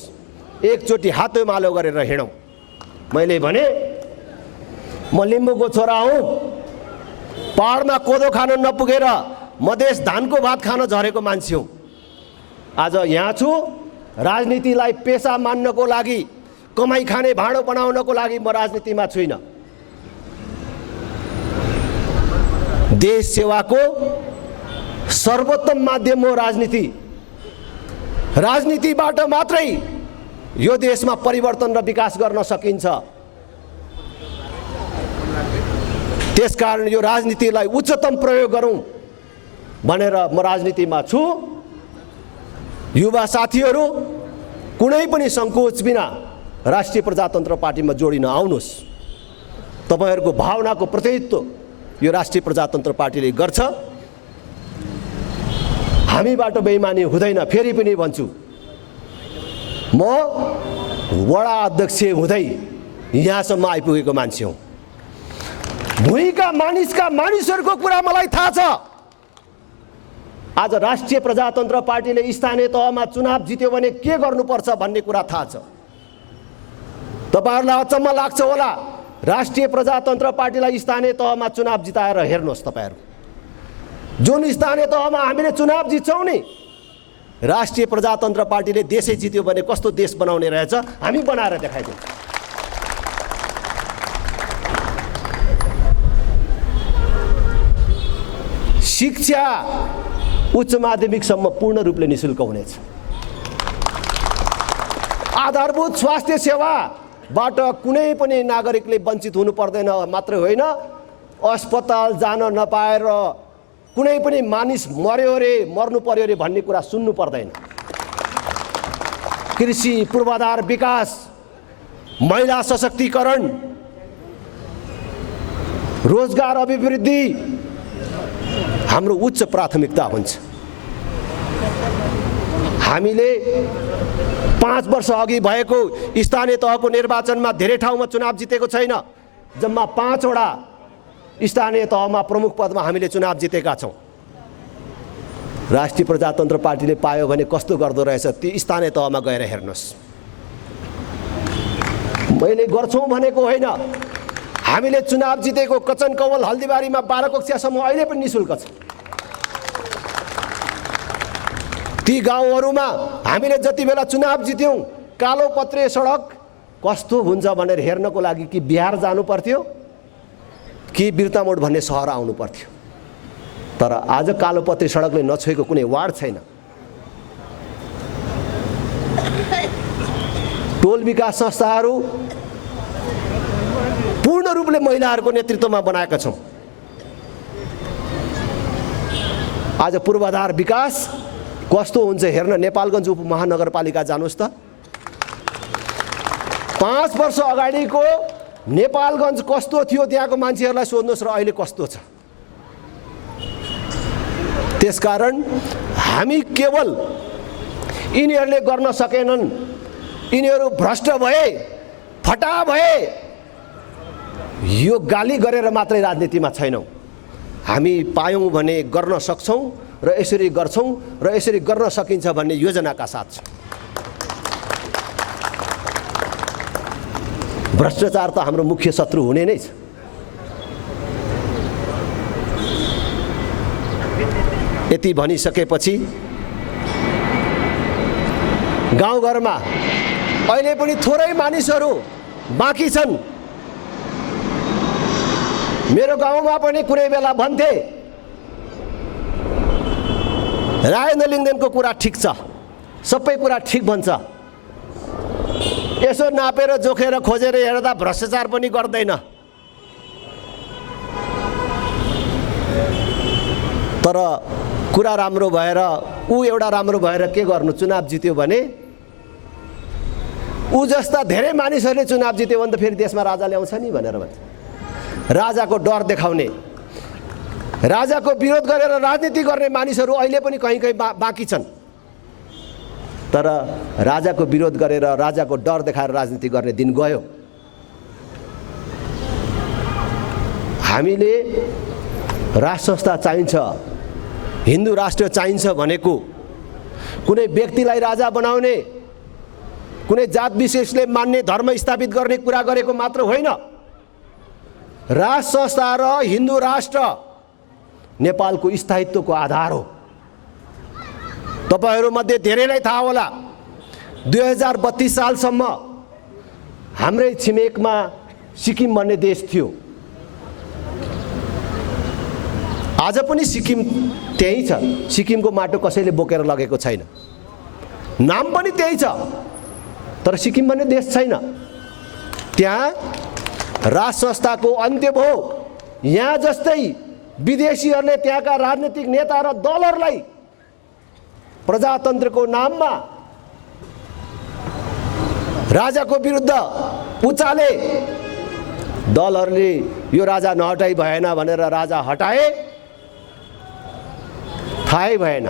एकचोटि हातैमालो गरेर हिँडौँ। मैले भने म लिम्बूको छोरा हुँ, पहाडमा कोदो खान नपुगेर मधेस धानको भात खान झरेको मान्छे हुँ। आज यहाँ छु, राजनीतिलाई पेसा मान्नको लागि, कमाई खाने भाँडो बनाउनको लागि म राजनीतिमा छुइनँ। देश सेवाको सर्वोत्तम माध्यम हो राजनीति। राजनीतिबाट मात्रै यो देशमा परिवर्तन र विकास गर्न सकिन्छ। त्यसकारण यो राजनीतिलाई उच्चतम प्रयोग गरौँ भनेर म राजनीतिमा छु। युवा साथीहरू कुनै पनि सङ्कोच बिना राष्ट्रिय प्रजातन्त्र पार्टीमा जोडिन आउनुहोस्। तपाईहरूको भावनाको प्रतिनिधित्व यो राष्ट्रिय प्रजातन्त्र पार्टीले गर्छ। हामीबाट बेइमानी हुँदैन। फेरि पनि भन्छु, म वडा अध्यक्ष हुँदै यहाँसम्म आइपुगेको मान्छे हुँ। भुइँका मानिसहरूको कुरा मलाई थाहा छ। आज राष्ट्रिय प्रजातन्त्र पार्टीले स्थानीय तहमा चुनाव जित्यो भने के गर्नुपर्छ भन्ने कुरा थाहा छ। तपाईहरूलाई अचम्म लाग्छ होला, राष्ट्रिय प्रजातन्त्र पार्टीलाई स्थानीय तहमा चुनाव जिताएर हेर्नुहोस्। तपाईहरू जुन स्थानीय तहमा हामीले चुनाव जित्छौँ नि, राष्ट्रिय प्रजातन्त्र पार्टीले देशै जित्यो भने कस्तो देश बनाउने रहेछ हामी बनाएर देखाइदिन्छौँ। शिक्षा उच्च माध्यमिकसम्म पूर्ण रूपले निःशुल्क हुनेछ। आधारभूत स्वास्थ्य सेवाबाट कुनै पनि नागरिकले वञ्चित हुनु पर्दैन। मात्र होइन, अस्पताल जान नपाएर कुनै पनि मानिस मर्यो अरे मर्नु पर्यो अरे भन्ने कुरा सुन्नु पर्दैन। कृषि, पूर्वाधार विकास, महिला सशक्तिकरण, रोजगार अभिवृद्धि हाम्रो उच्च प्राथमिकता हुन्छ। हामीले 5 वर्ष अघि भएको स्थानीय तहको निर्वाचनमा धेरै ठाउँमा चुनाव जितेको छैन। जम्मा 5 वटा स्थानीय तहमा प्रमुख पदमा हामीले चुनाव जितेका छौँ। राष्ट्रिय प्रजातन्त्र पार्टीले पायो भने कस्तो गर्दो रहेछ ती स्थानीय तहमा गएर हेर्नुहोस्। मैले गर्छौँ भनेको होइन। हामीले चुनाव जितेको कचन कवल हल्दीबारीमा 12 कक्षासम्म अहिले पनि निःशुल्क छ। ती गाउँहरूमा हामीले जति बेला चुनाव जित्यौँ, कालो पत्रे सडक कस्तो हुन्छ भनेर हेर्नको लागि कि बिहार जानु पर्थ्यो कि बिर्तामोड भन्ने सहर आउनु पर्थ्यो। तर आज कालो पत्रे सडकले नछोएको कुनै वार्ड छैन। टोल विकास संस्थाहरू पूर्ण रूपले महिलाहरूको नेतृत्वमा बनाएका छौँ। आज पूर्वाधार विकास कस्तो हुन्छ हेर्न नेपालगञ्ज उपमहानगरपालिका जानुहोस् त। 5 वर्ष अगाडिको नेपालगञ्ज कस्तो थियो त्यहाँको मान्छेहरूलाई सोध्नुहोस् र अहिले कस्तो छ। त्यसकारण हामी केवल यिनीहरूले गर्न सकेनन्, यिनीहरू भ्रष्ट भए, फटा भए, यो गाली गरेर मात्रै राजनीतिमा छैनौँ। हामी पायौँ भने गर्न सक्छौँ र यसरी गर्छौँ र यसरी गर्न सकिन्छ भन्ने योजनाका साथ छ। भ्रष्टाचार त हाम्रो मुख्य शत्रु हुने नै छ। यति भनिसकेपछि गाउँघरमा अहिले पनि थोरै मानिसहरू बाँकी छन्। मेरो गाउँमा पनि कुनै बेला भन्थे राजेन्द्र लिङ्गदेनको कुरा ठिक छ, सबै कुरा ठिक भन्छ, यसो नापेर जोखेर खोजेर हेर्दा भ्रष्टाचार पनि गर्दैन। तर कुरा राम्रो भएर ऊ एउटा राम्रो भएर के गर्नु, चुनाव जित्यो भने ऊ जस्ता धेरै मानिसहरूले चुनाव जित्यो भने त फेरि देशमा राजा ल्याउँछ नि भनेर भन्छ। राजाको डर देखाउने, राजाको विरोध गरेर राजनीति गर्ने मानिसहरू अहिले पनि कहीँ कहीँ बाँकी छन्। तर राजाको विरोध गरेर राजाको डर देखाएर राजनीति गर्ने दिन गयो। हामीले राष्ट्र संस्था चाहिन्छ, हिन्दू राष्ट्र चाहिन्छ भनेको कुनै व्यक्तिलाई राजा बनाउने, कुनै जात विशेषले मान्ने धर्म स्थापित गर्ने कुरा गरेको मात्र होइन। राज संस्था र हिन्दू राष्ट्र नेपालको स्थायित्वको आधार हो। तपाईहरुमध्ये धेरैलाई थाहा होला 2032 सालसम्म हाम्रै छिमेकमा सिक्किम भन्ने देश थियो। आज पनि सिक्किम त्यही छ। सिक्किमको माटो कसैले बोकेर लगेको छैन। नाम पनि त्यही छ, तर सिक्किम भन्ने देश छैन। त्यहाँ राज संस्थाको अन्त्य भयो। यहाँ जस्तै विदेशीहरूले त्यहाँका राजनीतिक नेता र दलहरूलाई प्रजातन्त्रको नाममा राजाको विरुद्ध उचाले, दलहरूले यो राजा नहटाई भएन भनेर राजा हटाए, थाहै भएन।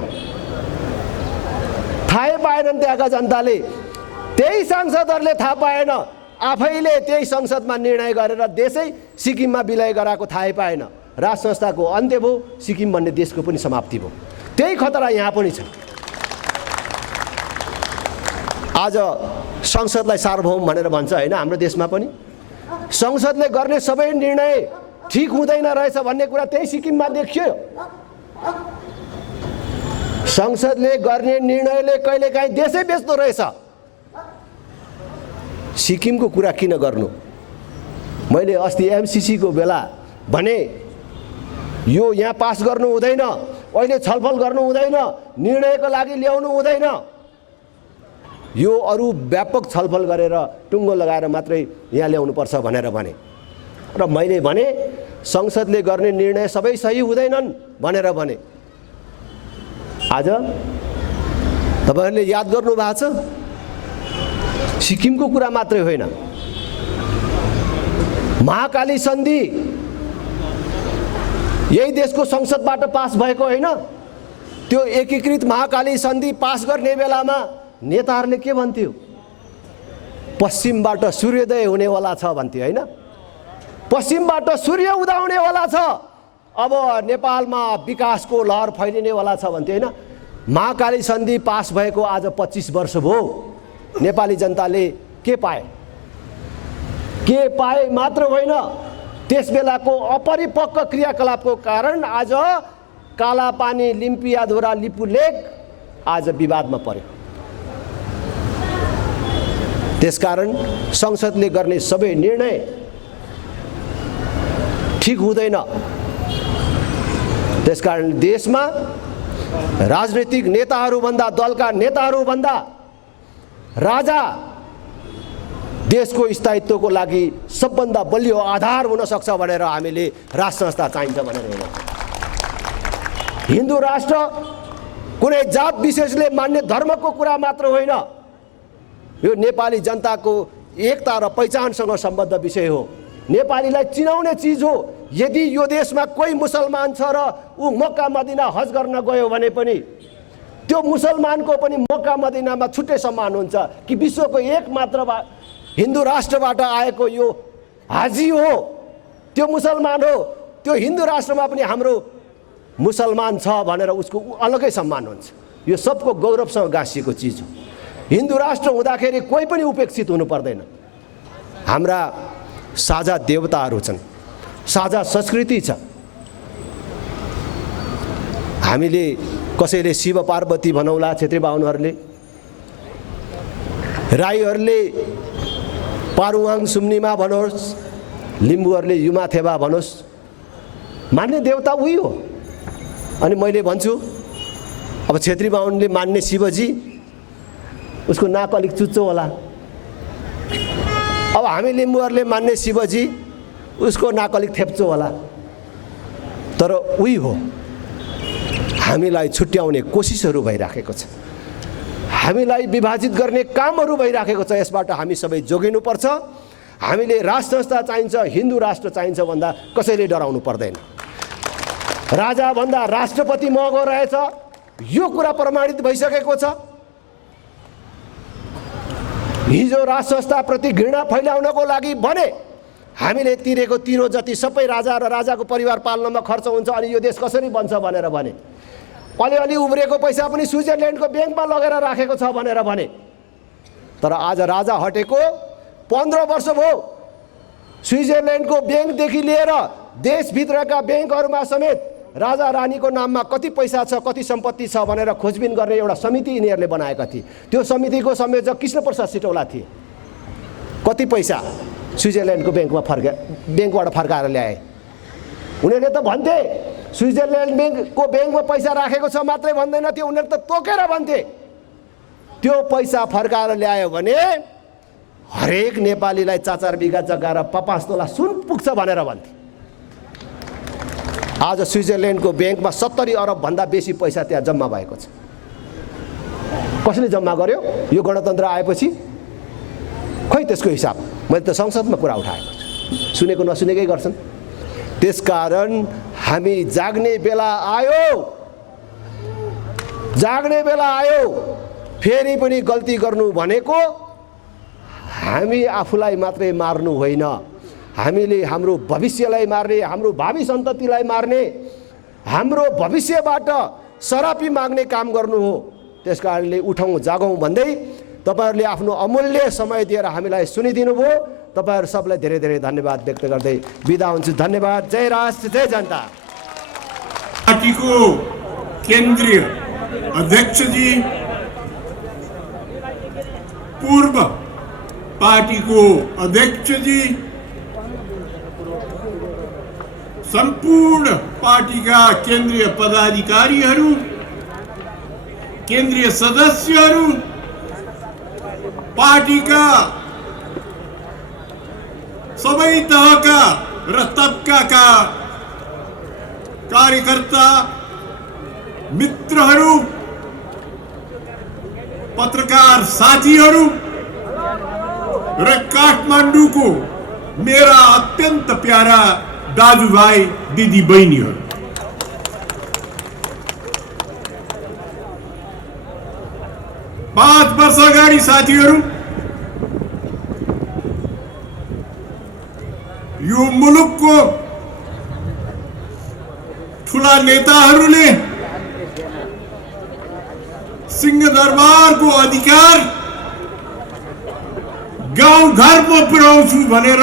थाहै पाएनन् त्यहाँका जनताले। त्यही सांसदहरूले थाहा पाएन, आफैले त्यही संसदमा निर्णय गरेर देशै सिक्किममा विलय गराएको थाहै पाएन। राज संस्थाको अन्त्य भयो, सिक्किम भन्ने देशको पनि समाप्ति भयो। त्यही खतरा यहाँ पनि छ। आज संसदलाई सार्वभौम भनेर भन्छ हैन, हाम्रो देशमा पनि संसदले गर्ने सबै निर्णय ठीक हुँदैन रहेछ भन्ने कुरा त्यही सिक्किममा देखियो। संसदले गर्ने निर्णयले कहिलेकाहीँ देशै बेच्दो रहेछ। सिक्किमको कुरा किन गर्नु? मैले अस्ति एमसीसी को बेला भने यो यहाँ पास गर्नु हुँदैन, अहिले छलफल गर्नु हुँदैन, निर्णयको लागि ल्याउनु हुँदैन। यो अरु व्यापक छलफल गरेर टुङ्गो लगाएर मात्रै यहाँ ल्याउनु पर्छ भनेर भने। र मैले भने संसदले गर्ने निर्णय सबै सही हुँदैनन् भनेर भने। आज तपाईहरुले याद गर्नु भएको छ, सिक्किमको कुरा मात्रै होइन, महाकाली सन्धि यही देशको संसदबाट पास भएको होइन। त्यो एकीकृत महाकाली सन्धि पास गर्ने बेलामा नेताहरूले के भन्थ्यो? पश्चिमबाट सूर्योदय हुनेवाला छ भन्थ्यो हैन। पश्चिमबाट सूर्य उदाउनेवाला छ, अब नेपालमा विकासको लहर फैलिनेवाला छ भन्थ्यो हैन। महाकाली सन्धि पास भएको आज 25 वर्ष भयो। नेपाली जनताले के पाए? के पाए मात्र होइन, त्यसबेलाको अपरिपक्व क्रियाकलापको कारण आज कालापानी, लिम्पियाधुरा, लिपुलेक आज विवादमा पर्यो। त्यसकारण संसदले गर्ने सबै निर्णय ठीक हुँदैन। त्यसकारण देशमा राजनीतिक नेताहरूभन्दा, दलका नेताहरूभन्दा राजा देशको स्थायित्वको लागि सबभन्दा बलियो आधार हुन सक्छ भनेर हामीले राज संस्था चाहिन्छ भनेर हेर्नु। हिन्दू राष्ट्र कुनै जात विशेषले मान्ने धर्मको कुरा मात्र होइन, यो नेपाली जनताको एकता र पहिचानसँग सम्बद्ध विषय हो। नेपालीलाई चिनाउने चिज हो। यदि यो देशमा कोही मुसलमान छ र ऊ मक्का मदिना हज गर्न गयो भने पनि त्यो मुसलमानको पनि मक्का मदिनामा छुट्टै सम्मान हुन्छ कि विश्वको एकमात्र हिन्दू राष्ट्रबाट आएको यो हाजी हो, त्यो मुसलमान हो। त्यो हिन्दू राष्ट्रमा पनि हाम्रो मुसलमान छ भनेर उसको अलगै सम्मान हुन्छ। यो सबको गौरवसँग गाँसिएको चिज हो। हिन्दू राष्ट्र हुँदाखेरि कोही पनि उपेक्षित हुनु पर्दैन। हाम्रा साझा देवताहरू छन्, साझा संस्कृति छ। हामीले कसैले शिव पार्वती भनौला, क्षेत्री बाहुनहरूले, राईहरूले पारुवाङ सुम्निमा भनोस्, लिम्बूहरूले युमाथेबा भनोस्, मान्ने देवता उही हो। अनि मैले भन्छु अब क्षेत्री बाहुनले मान्ने शिवजी, उसको नाक अलिक चुच्चो होला। अब हामी लिम्बूहरूले मान्ने शिवजी, उसको नाक अलिक थेप्चो होला। तर उही हो। हामीलाई छुट्याउने कोसिसहरू भइराखेको छ, हामीलाई विभाजित गर्ने कामहरू भइराखेको छ। यसबाट हामी सबै जोगिनुपर्छ। हामीले राज संस्था चाहिन्छ, हिन्दू राष्ट्र चाहिन्छ भन्दा कसैले डराउनु पर्दैन। राजा भन्दा राष्ट्रपति महँगो रहेछ, यो कुरा प्रमाणित भइसकेको छ। हिजो राज संस्थाप्रति घृणा फैलाउनको लागि भने हामीले तिरेको तिरो जति सबै राजा र राजाको परिवार पाल्नमा खर्च हुन्छ, अनि यो देश कसरी बन्छ भनेर भने, अलिअलि उब्रेको पैसा पनि स्विजरल्यान्डको ब्याङ्कमा लगेर राखेको छ भनेर भने। तर आज राजा हटेको 15 वर्ष भयो। स्विजरल्यान्डको ब्याङ्कदेखि लिएर देशभित्रका ब्याङ्कहरूमा समेत राजा रानीको नाममा कति पैसा छ, कति सम्पत्ति छ भनेर खोजबिन गर्ने एउटा समिति यिनीहरूले बनाएका थिए। त्यो समितिको संयोजक कृष्णप्रसाद सिटौला थिए। कति पैसा स्विजरल्यान्डको ब्याङ्कबाट फर्काएर ल्याए। उनीहरूले त भन्थे स्विजरल्यान्डको ब्याङ्कमा पैसा राखेको छ मात्रै भन्दैन थियो, उनीहरू त तोकेर भन्थे त्यो पैसा फर्काएर ल्यायो भने हरेक नेपालीलाई 4-4 बिघा जग्गा र 5-5 तोला सुन पुग्छ भनेर भन्थे। आज स्विजरल्यान्डको ब्याङ्कमा 70 अरब भन्दा बेसी पैसा त्यहाँ जम्मा भएको छ। कसले जम्मा गर्यो यो गणतन्त्र आएपछि? खै त्यसको हिसाब मैले त संसदमा कुरा उठाएको छु, सुनेको नसुनेकै गर्छन्। त्यसकारण हामी जाग्ने बेला आयो। फेरि पनि गल्ती गर्नु भनेको हामी आफूलाई मात्रै मार्नु होइन, हामीले हाम्रो भविष्यलाई मार्ने, हाम्रो भावी सन्ततिलाई मार्ने, हाम्रो भविष्यबाट सरापी माग्ने काम गर्नु हो। त्यसकारणले उठौँ जागौँ भन्दै तपाईहरुले आफ्नो अमूल्य समय दिएर हामीलाई सुनिदिनु भयो। तपाईहरु सबलाई धेरै धेरै धन्यवाद व्यक्त गर्दै बिदा हुन्छु। धन्यवाद। जय राष्ट्र, जय जनता। पार्टीको केन्द्रीय अध्यक्ष जी, पूर्व पार्टीको अध्यक्ष जी, संपूर्ण पार्टीका केन्द्रीय पदाधिकारीहरू, केन्द्रीय सदस्यहरू, पार्टीका सबै तहका र तबकाका कार्यकर्ता मित्रहरू, पत्रकार साथीहरू र काठमाडौँको मेरा अत्यन्त प्यारा दाजुभाइ दिदी बहिनीहरू, 5 वर्ष अगाडि साथीहरू यो मुलुकको ठुला नेताहरूले सिंहदरबारको अधिकार गाउँ घरमा पुर्याउँछु भनेर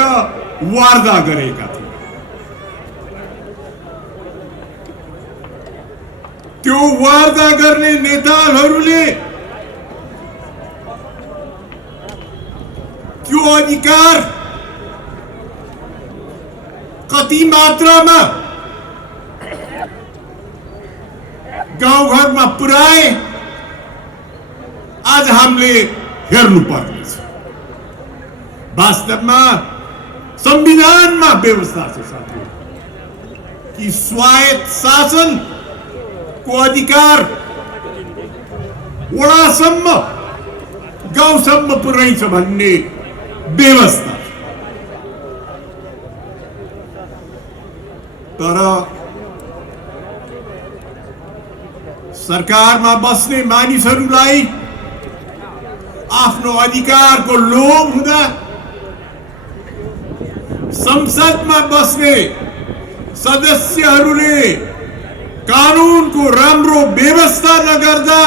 वार्ता गरेका थिए। त्यो वार्ता गर्ने नेताहरूले त्यो अधिकार कति मात्रामा गाउँघरमा पुर्याए आज हामीले हेर्नु पर्नेछ। वास्तवमा संविधानमा व्यवस्था छ साथीहरू कि स्वायत्त शासनको अधिकार वडासम्म गाउँसम्म पुर्याइन्छ भन्ने व्यवस्था। तर सरकारमा बस्ने मानिसहरूलाई आफ्नो अधिकारको लोभ हुँदा, संसदमा बस्ने सदस्यहरूले कानुनको राम्रो व्यवस्था नगर्दा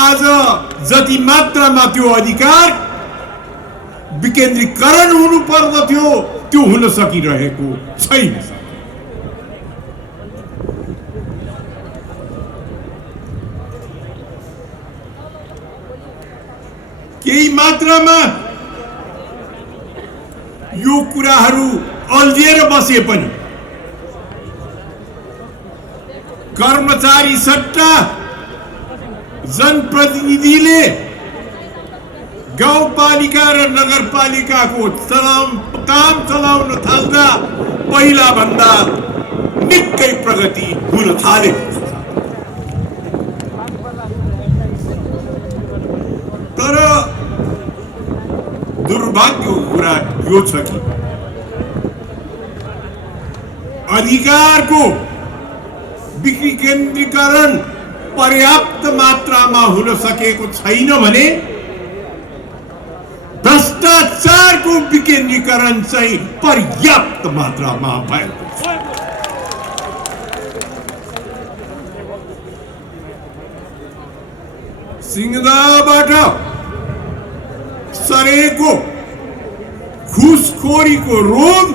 आज जति मात्रामा त्यो अधिकार विकेन्द्रीकरण हुनु पर्दथ्यो त्यो हुन सकिरहेको छैन। केही मात्रामा यो कुराहरू अल्झिएर बसे पनि कर्मचारी सट्टा जनप्रतिनिधिले गाउँपालिका र नगरपालिकाको काम चलाउन थाल्दा पहिला भन्दा निकै प्रगति हुन थालेको छ। तर दुर्भाग्यको कुरा यो छ कि अधिकारको विकेन्द्रीकरण पर्याप्त मात्रामा हुन सकेको छैन भने भ्रष्टाचारको विकेन्द्रीकरण चाहिँ पर्याप्त मात्रामा भएको छ। सिंहदाबाट सरेको घुसखोरीको रोग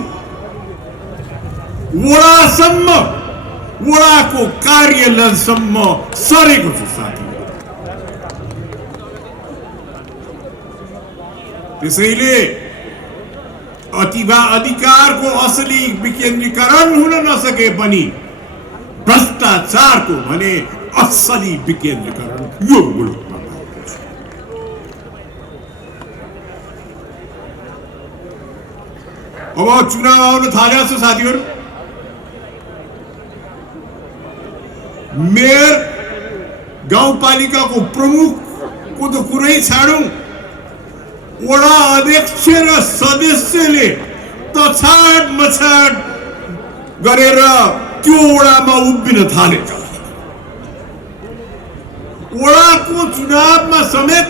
वडासम्म, वडाको कार्यालयसम्म सरेको छ साथी। त्यसैले अधिकारको असली विकेन्द्रीकरण हुन नसके पनि भ्रष्टाचारको भने असली विकेन्द्रीकरण यो मुलुकमा भएको छ। अब चुनाव आउन थालेको छ साथीहरू। मेयर गाउँपालिकाको प्रमुखको त कुरै छाडौं, वडा अध्यक्ष र सदस्यले तछाड मछाड गरेर त्यो वडामा उभिन थालेका। वडाको चुनावमा समेत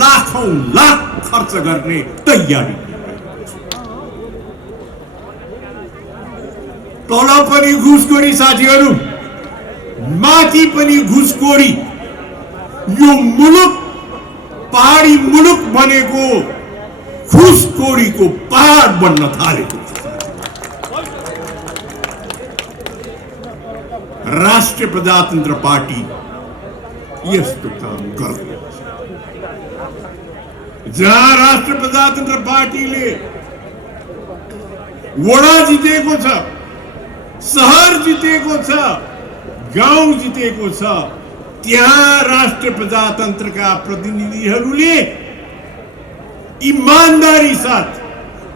लाखौं लाख खर्च गर्ने तयारी। तल पनि घुसखोरी साथीहरू, माथि पनि घुसखोरी। यो मुलुक पहाडी मुलुक बनेको घुसखोरीको पहाड बन्न थालेको छ। राष्ट्रिय प्रजातन्त्र पार्टी यस्तो काम गर्छ। जहाँ राष्ट्रिय प्रजातन्त्र पार्टीले वडा जितेको छ, शहर जितेको छ, गाउँ जितेको छ, त्यहाँ राष्ट्रिय प्रजातन्त्रका प्रतिनिधिहरूले ईमानदारी साथ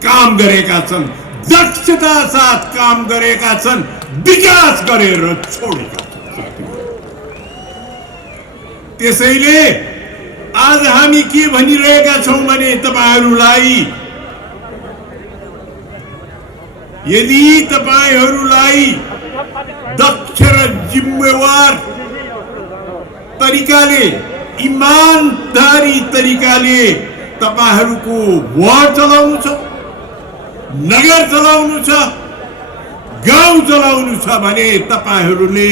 काम गरेका छन्, दक्षता साथ काम गरेका छन्, विकास गरेर छोडेका छन्। त्यसैले आज हामी के भनिरहेका छौं भने तपाईहरुलाई, यदि तपाईहरुलाई दक्ष र जिम्मेवार तरिकाले, ईमानदारी तरिकाले तपाईहरुको वार्ड चलाउनु छ, नगर चलाउनु छ, गाउँ चलाउनु छ भने तपाईहरुले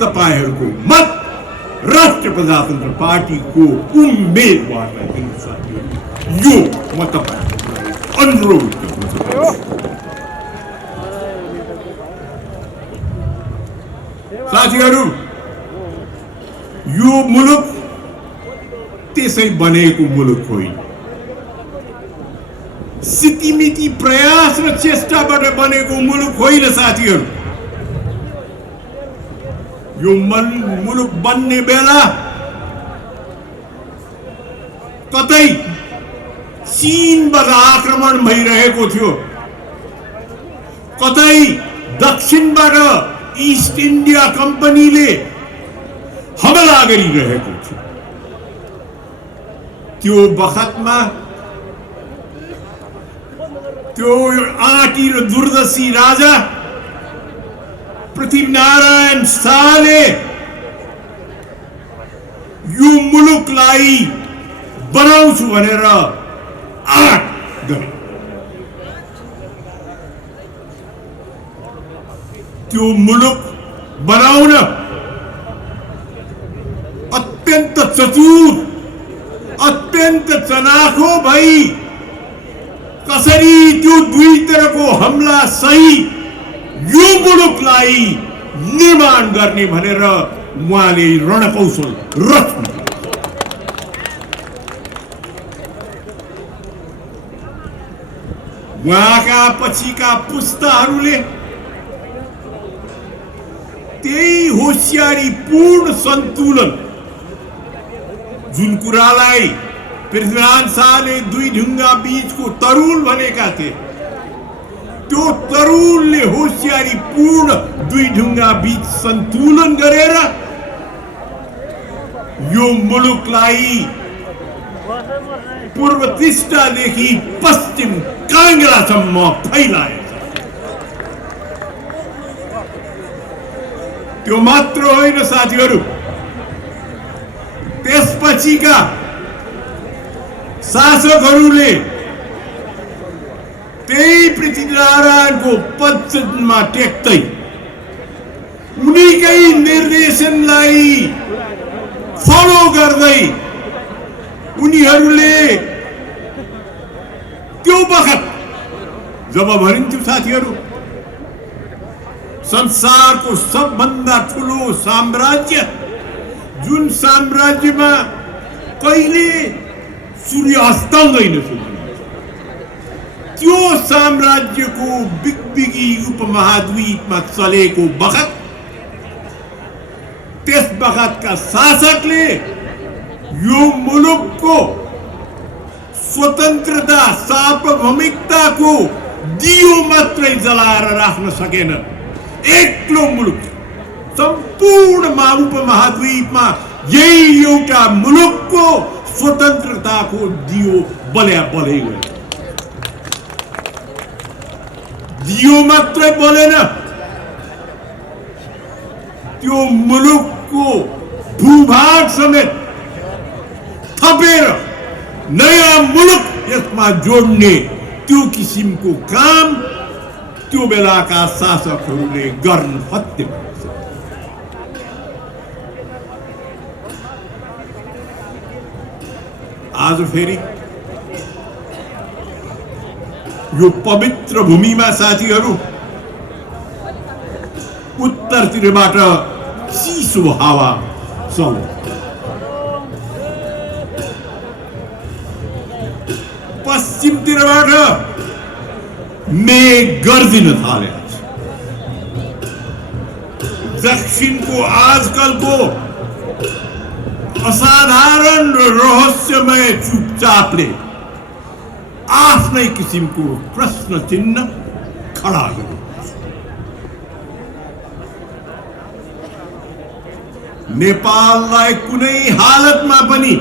तपाईहरुको मत राष्ट्रिय प्रजातन्त्र पार्टीको उम्मेदवारलाई दिनु साथीहरु। यो म तपाईहरुलाई अनुरोध गर्छु। साथीहरु, यो मुलुक त्यसै बनेको मुलुक होइन, सितिमिति प्रयास र चेष्टाबाट बनेको मुलुक होइन साथीहरु। यो मुलुक बन्ने बेला कतै चीनबाट आक्रमण भइरहेको थियो, कतै दक्षिणबाट ईस्ट इन्डिया कम्पनीले हमला गरिरहेको थियो। त्यो बखतमा त्यो आँटी र दुर्दशी राजा पृथ्वीनारायण शाहले यो मुलुकलाई बनाउँछु भनेर आँट गरे। त्यो मुलुक बनाउन अत्यन्त चतुर, अत्यन्त चनाखो भई कसरी त्यो दुईतिरको हमला सही यो मुलुकलाई निर्माण गर्ने भनेर उहाँले रणकौशल रच्नु। उहाँका पछिका पुस्ताहरूले त्यही होशियारी पूर्ण सन्तुलन, जुन कुरालाई पृथ्वीनारायण शाहले दुई ढुङ्गा बीचको तरुल भनेका थिए, त्यो तरुलले होशियारी पूर्ण दुई ढुङ्गा बीच सन्तुलन गरेर यो मुलुकलाई पूर्व टिस्टादेखि पश्चिम काङ्ग्रासम्म फैलाए। त्यो मात्र होइन साथीहरु, त्यसपछिका शासकहरूले त्यही पृथ्वीनारायणको पदचिन्हमा टेक्दै उनीकै निर्देशनलाई फलो गर्दै उनीहरूले त्यो बखत जब भनिन्थ्यो साथीहरू संसारको सबभन्दा ठुलो साम्राज्य जुन साम्राज्यमा कहिले सूर्य अस्ताउँदैन थियो त्यो साम्राज्यको बिगबिगी उपमहाद्वीपमा चलेको बखत त्यस बखतका शासकले यो मुलुकको स्वतन्त्रता सार्वभौमिकताको दियो मात्रै जलाएर राख्न सकेन। एक्लो मुलुक सम्पूर्ण उपमहाद्वीपमा यही एउटा मुलुकको स्वतन्त्रताको दियो बल्या बलै गयो। दियो मात्रै बलेन, त्यो मुलुकको भूभाग समेत थपेर नयाँ मुलुक यसमा जोड्ने त्यो किसिमको काम त्यो बेलाका शासकहरूले गर्न सत्य। आज फेरि यो पवित्र भूमिमा साथीहरू उत्तरतिरबाट चिसो हावा चल्छ, पश्चिमतिरबाट मेघ गर्दिन थाले। दक्षिणको आजकलको असाधारण र रहस्यमय चुपचापले आफ्नै किसिमको प्रश्न चिन्ह खडा गर्यो। नेपाललाई कुनै हालतमा पनि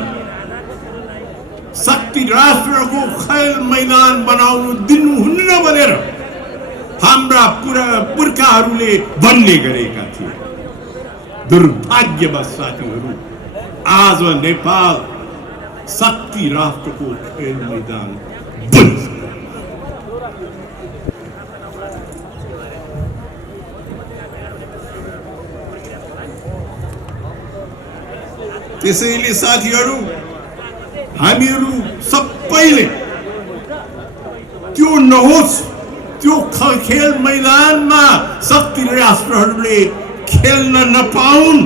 शक्ति राष्ट्रको खेल मैदान बनाउनु दिनुहुन्न भनेर हाम्रा पुर्खाहरूले भन्ने गरेका थिए। दुर्भाग्यवश साथीहरू आज नेपाल शक्ति राष्ट्रको खेल मैदान बनिसक्यो। त्यसैले साथीहरू हामीहरू सबैले त्यो नहोस्, त्यो खेल मैदानमा शक्ति राष्ट्रहरूले खेल्न नपाउन्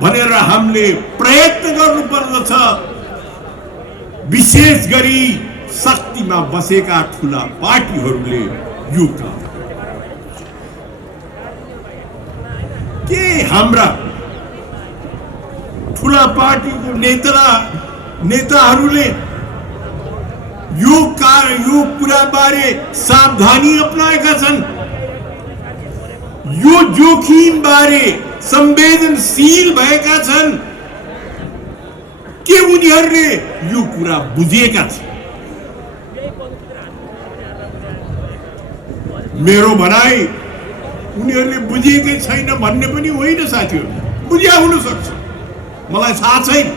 भनेर हामीले प्रयत्न गर्नुपर्दछ। विशेष गरी शक्तिमा बसेका ठुला पार्टीहरूले यो काम के हाम्रा ठुला पार्टीको नेताहरूले यो कुराबारे सावधानी अपनाएका छन्। यो जोखिम बारे संवेदनशील भएका छन् के उनीहरूले यो कुरा बुझेका छन्। मेरो भनाइ उनीहरूले बुझेकै छैन भन्ने पनि होइन साथीहरू, बुझ्या हुन सक्छ, मलाई थाहा छैन।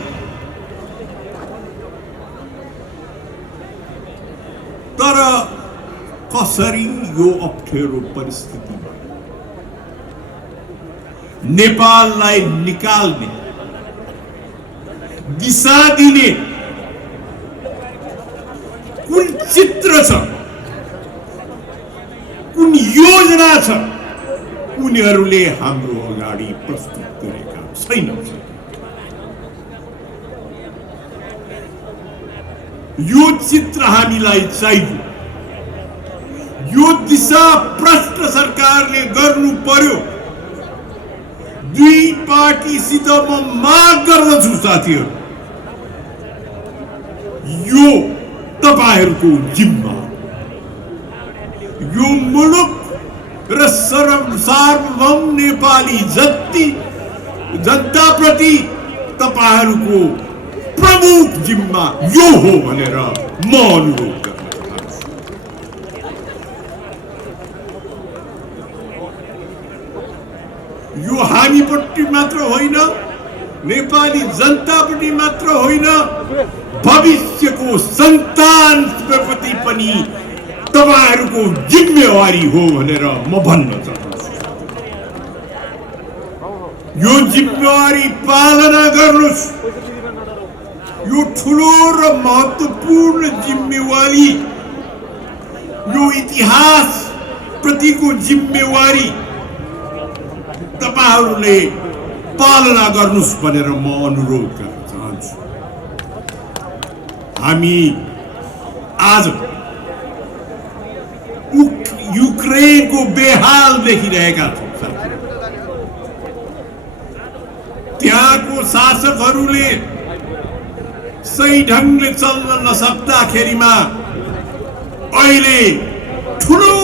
तर कसरी यो अप्ठ्यारो परिस्थितिमा नेपाललाई निकाल्ने, दिशा दिने कुन चित्र छ, कुन योजना छ, उनीहरूले हाम्रो अगाडि प्रस्तुत गरेका छैनन्। यो चित्र हामीलाई चाहियो। यो दिशा भ्रष्ट सरकारले गर्नु पर्यो। दुई पार्टीसित म माग गर्दछु साथीहरू, यो तपाईहरूको जिम्मा, यो मुलुक र सार्वभौम नेपाली जनताप्रति तपाईहरूको प्रमुख जिम्मा यो हो भनेर म अनुरोध गर्न चाहन्छु। यो हामीपट्टि मात्र होइन, नेपाली जनतापट्टि मात्र होइन, भविष्यको सन्तानप्रति पनि तपाईहरूको जिम्मेवारी हो भनेर म भन्न चाहन्छु। यो जिम्मेवारी पालना गर्नुस्। यो ठुलो र महत्त्वपूर्ण जिम्मेवारी, यो इतिहास प्रतिको जिम्मेवारी तपाईहरुले पालना गर्नुस् भनेर म अनुरोध गर्न चाहन्छु। हामी आज युक्रेनको बेहाल देखिरहेका छौं। त्यहाँको शासकहरूले सही ढंगले चल्न नसक्दाखेरिमा अहिले ठुलो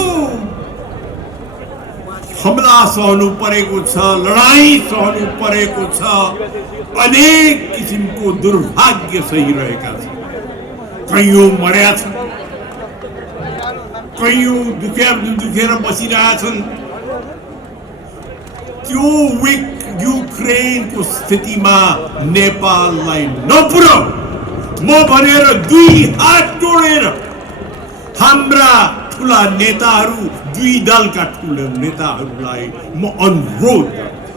हमला सहनु परेको छ, लडाई सहनु परेको छ, अनेक किसिमको दुर्भाग्य सहिरहेका छन्। कयौं मर्या छन्, कयौं दुखेर बसिरहेछन्। त्यो युक्रेनको स्थितिमा नेपाललाई नपुर्याउ म भनेर दुई हात जोडेर हाम्रा ठुला नेताहरू, दुई दलका ठुला नेताहरूलाई म अनुरोध गर्छु।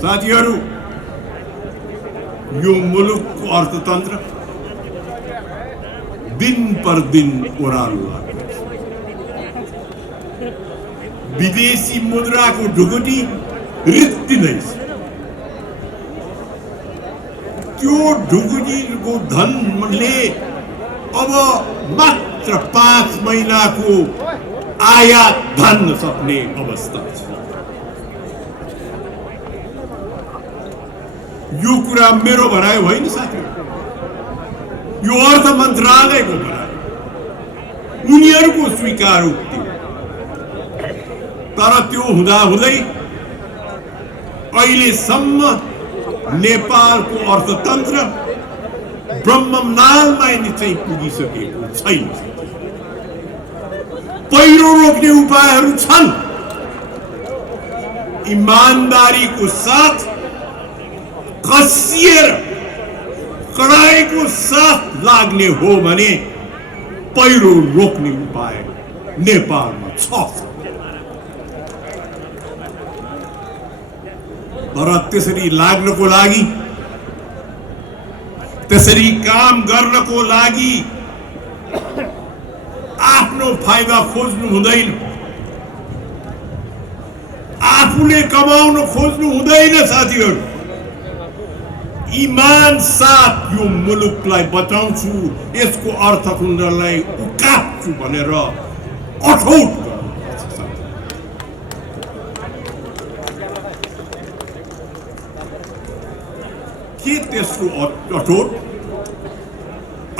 साथीहरू, यो मुलुकको अर्थतन्त्र दिन पर दिन ओह्रालो लाग्छ। विदेशी मुद्राको ढुकुटी रित्तिँदैछ। त्यो ढुकुटीको धनले अब मात्र 5 महिनाको आयात धान्न सक्ने अवस्था छ। यो कुरा मेरो भनाइ होइन साथीहरू, यो अर्थ मन्त्रालयको भनाइ, उनीहरूको स्वीकारोक्ति। तर त्यो हुँदाहुँदै अहिलेसम्म नेपालको अर्थतन्त्र ब्रह्मनालमा चाहिँ पुगिसकेको छैन। पहिरो रोक्ने उपायहरू छन्। इमानदारीको साथ, कसिएर कडाइको साथ लाग्ने हो भने पहिरो रोक्ने उपाय नेपालमा छ। तर त्यसरी लाग्नको लागि, त्यसरी काम गर्नको लागि आफ्नो फाइदा खोज्नु हुँदैन, आफूले कमाउन खोज्नु हुँदैन। साथीहरू, ईमान साथ यो मुलुकलाई बचाउँछु, यसको अर्थतन्त्रलाई उकाप्छु भनेर अठोट के त्यसको अठोट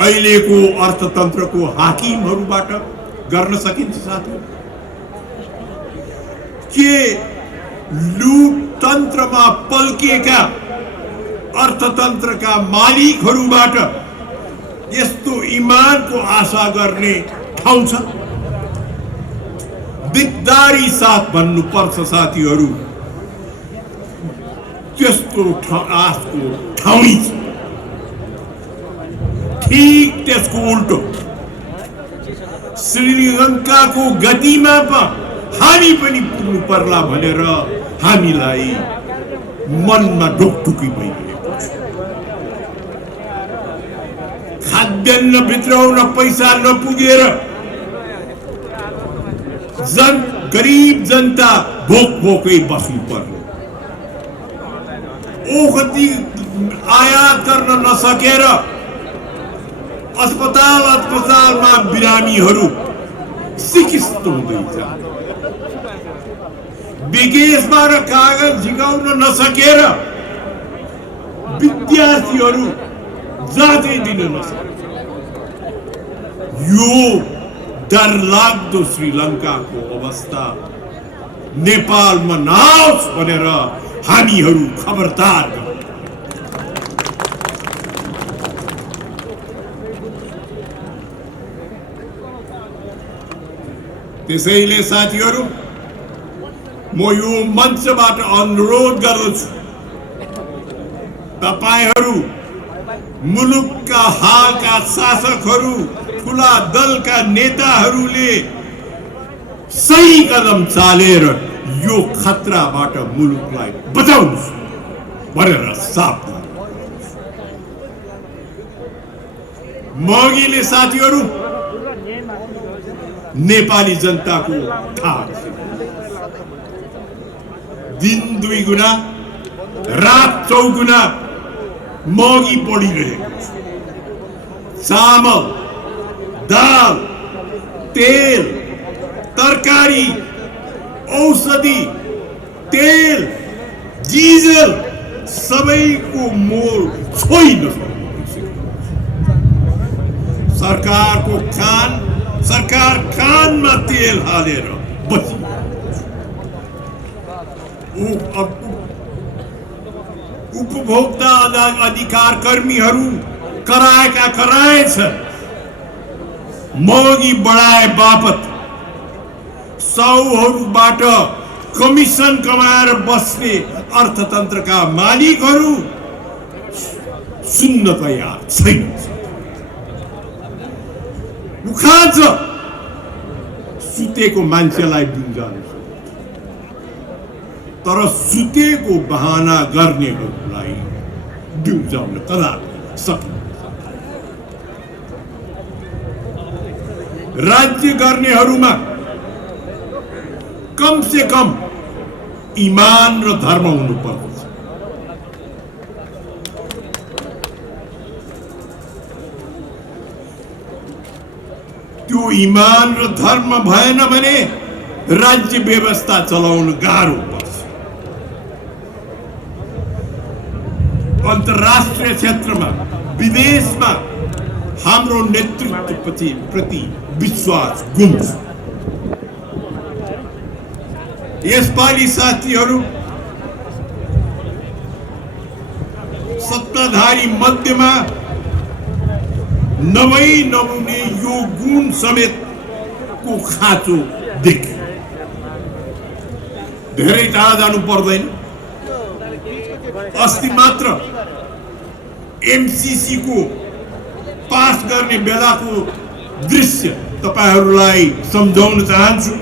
अहिलेको अर्थतन्त्रको हाकिमहरूबाट गर्न सकिन्छ साथीहरू? के लुटतन्त्रमा पल्किएका अर्थतन्त्रका मालिकहरूबाट यस्तो इमानको आशा गर्ने ठाउँ छ? दिगदारी साथ भन्नुपर्छ साथीहरू, त्यस्तो आशको ठाउँ छ। ठीक त्यसको उल्टो श्रीलङ्काको गतिमा हामी पनि पुग्नु पर्ला भनेर हामीलाई मनमा ढुकढुकी भइरहेको छ। खाद्यान्न भित्राउन पैसा नपुगेर गरीब जनता भोकै बस्नु पर्यो। ओखती आयात गर्न नसकेर अस्पतालमा बिरामीहरू सिकिस्त हुँदैछ। विदेशबाट कागज झिकाउन नसकेर विद्यार्थीहरू जाँदै दिन नसके। यो डरलाग्दो श्रीलङ्काको अवस्था नेपालमा नआओस् भनेर हामीहरू खबरदार गरौँ। त्यसैले साथीहरू, म यो मञ्चबाट अनुरोध गर्दछु, तपाईहरू मुलुकका हालका शासकहरू, ठुला दलका नेताहरूले सही कदम चालेर यो खतराबाट मुलुकलाई बचाउनु भनेर साथ मगिले साथीहरू नेपाली जनताको थाहा दिन 2 गुना रात 4 गुना मगी बढिरहेको चामल दाल तेल तरकारी औषधि तेल डिजल सबैको मोल छोइन सरकार कानमा तेल हालेर बसी उपभोक्ता अधिकार कर्मीहरू कराएछ महँगी बढाए बापत साहुहरूबाट कमिसन कमाएर बस्ने अर्थतन्त्रका मालिकहरू सुन्न तयार छैन। उखान्छ सुतेको मान्छेलाई बुझाउनु तर सुतेको बहाना गर्नेहरूलाई बुझाउन कदापि सकिन्न। राज्य गर्नेहरूमा कम से कम ईमान र धर्म हुनुपर्छ। त्यो ईमान र धर्म भएन भने राज्य व्यवस्था चलाउन गाह्रो पर्छ। अन्तर्राष्ट्रिय क्षेत्रमा विदेशमा हाम्रो नेतृत्व प्रति विश्वास गुम्छ। यसपालि साथीहरू सत्ताधारी मध्यमा नहुने यो गुण समेत को खाँचो देखियो। धेरै टाढा जानु पर्दैन। अस्ति मात्र एमसीसी को पास गर्ने बेलाको दृश्य तपाईहरूलाई सम्झाउन चाहन्छु।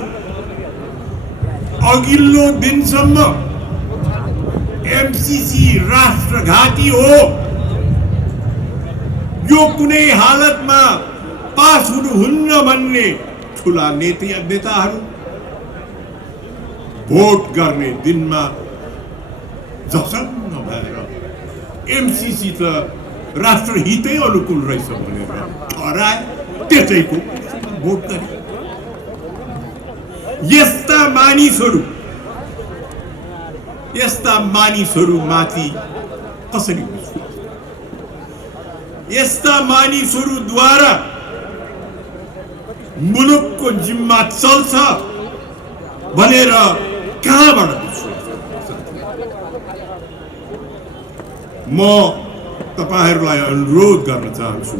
अघिल्लो दिनसम्म एमसीसी राष्ट्रघाती हो यो कुनै हालतमा पास हुनुहुन्न भन्ने ठुला नेताहरू भोट गर्ने दिनमा झसङ्ग भएर एमसीसी त राष्ट्रहितै अनुकूल रहेछ भनेर ठहराए त्यसैको भोट गरे। यस्ता मानिसहरू माथि कसरी विश्वास? यस्ता मानिसहरूद्वारा मुलुकको जिम्मा चल्छ भनेर कहाँबाट विश्वास? म तपाईहरूलाई अनुरोध गर्न चाहन्छु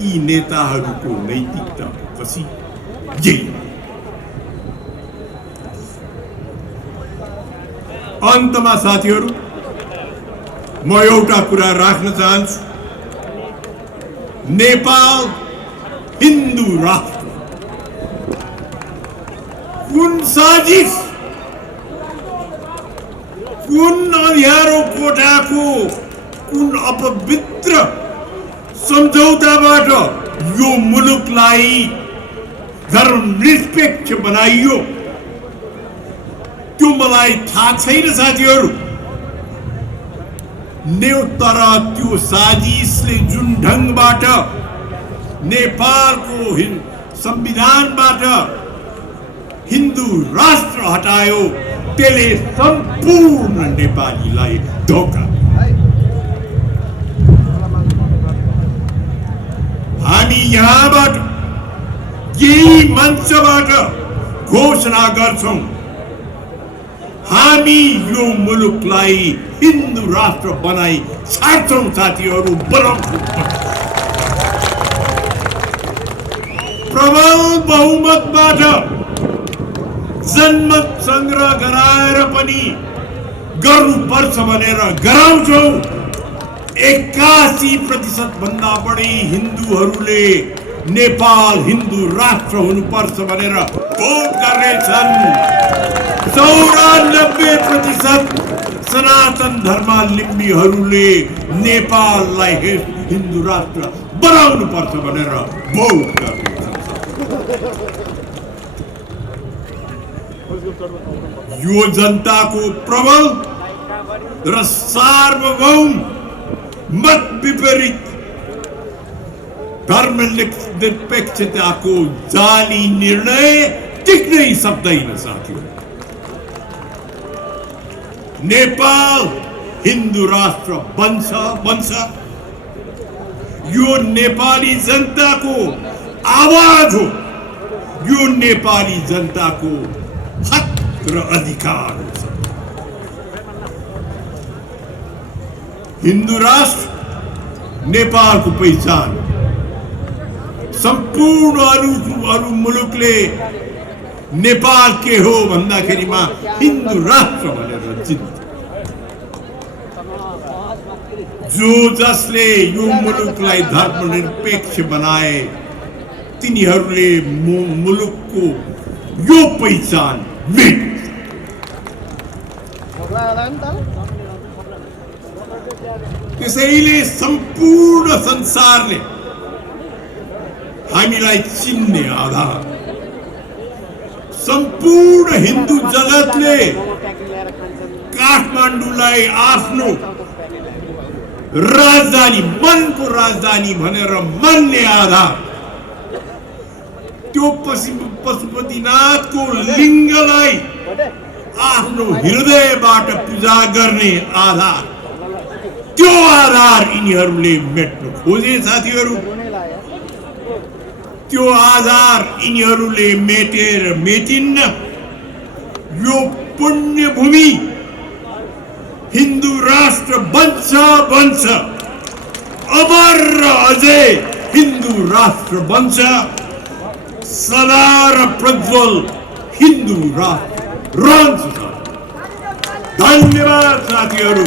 यी नेताहरूको नैतिकता पछि यही। अन्तमा साथीहरू म एउटा कुरा राख्न चाहन्छु। नेपाल हिन्दू राष्ट्र कुन साजिश कुन अँध्यारो कोठाको कुन अपवित्र सम्झौताबाट यो मुलुकलाई धर्मनिरपेक्ष बनाइयो त्यो मलाई थाहा छैन साथीहरू। तर त्यो साजिसले जुन ढङ्गबाट नेपालको संविधानबाट हिन्दू राष्ट्र हटायो त्यसले सम्पूर्ण नेपालीलाई धोका। हामी यहाँबाट यही मञ्चबाट घोषणा गर्छौं हामी यो मुलुकलाई हिन्दू राष्ट्र बनाई छाड्छौं साथीहरू। प्रबल बहुमतबाट जनमत संग्रह गराएर पनि गर्नुपर्छ भनेर गराउँछौं। 81% भन्दा बढी हिन्दूहरूले नेपाल हिन्दू राष्ट्र हुनुपर्छ भनेर भोट गर्नेछन्। 94% सनातन धर्मावलम्बीहरूले नेपाललाई हिन्दू राष्ट्र बनाउनु पर्छ भनेर भोट गर्नेछन्। यो जनताको प्रबल र सार्वभौम मत विपरीत धर्मनिरपेक्षताको जाली निर्णय टिक्नै सक्दैन साथीहरू। नेपाल हिन्दू राष्ट्र बन्छ। यो नेपाली जनताको आवाज हो, यो नेपाली जनताको हक र अधिकार हो। हिन्दू राष्ट्र नेपालको पहिचान। सम्पूर्ण अरू मुलुकले नेपाल के हो भन्दाखेरिमा हिन्दू राष्ट्र भनेर चिन्छ। जो जसले यो मुलुकलाई धर्मनिरपेक्ष बनाए तिनीहरूले मुलुकको यो पहिचान मेट। त्यसैले सम्पूर्ण संसारले हामीलाई चिन्ने आधार, सम्पूर्ण हिन्दू जगतले काठमाडौँलाई आफ्नो राजधानी, मनको राजधानी भनेर मान्ने आधार, त्यो पशुपतिनाथको लिङ्गलाई आफ्नो हृदयबाट पूजा गर्ने आधार, त्यो आधार यिनीहरूले मेट्न खोजे साथीहरू। त्यो आधार यिनीहरूले मेटेर मेटिन्न। यो पुण्य भूमि हिन्दू राष्ट्र बन्छ अमर र अझै हिन्दू राष्ट्र बन्छ। सदा र प्रज्वल हिन्दू राष्ट्र रहन्छ। धन्यवाद साथीहरू।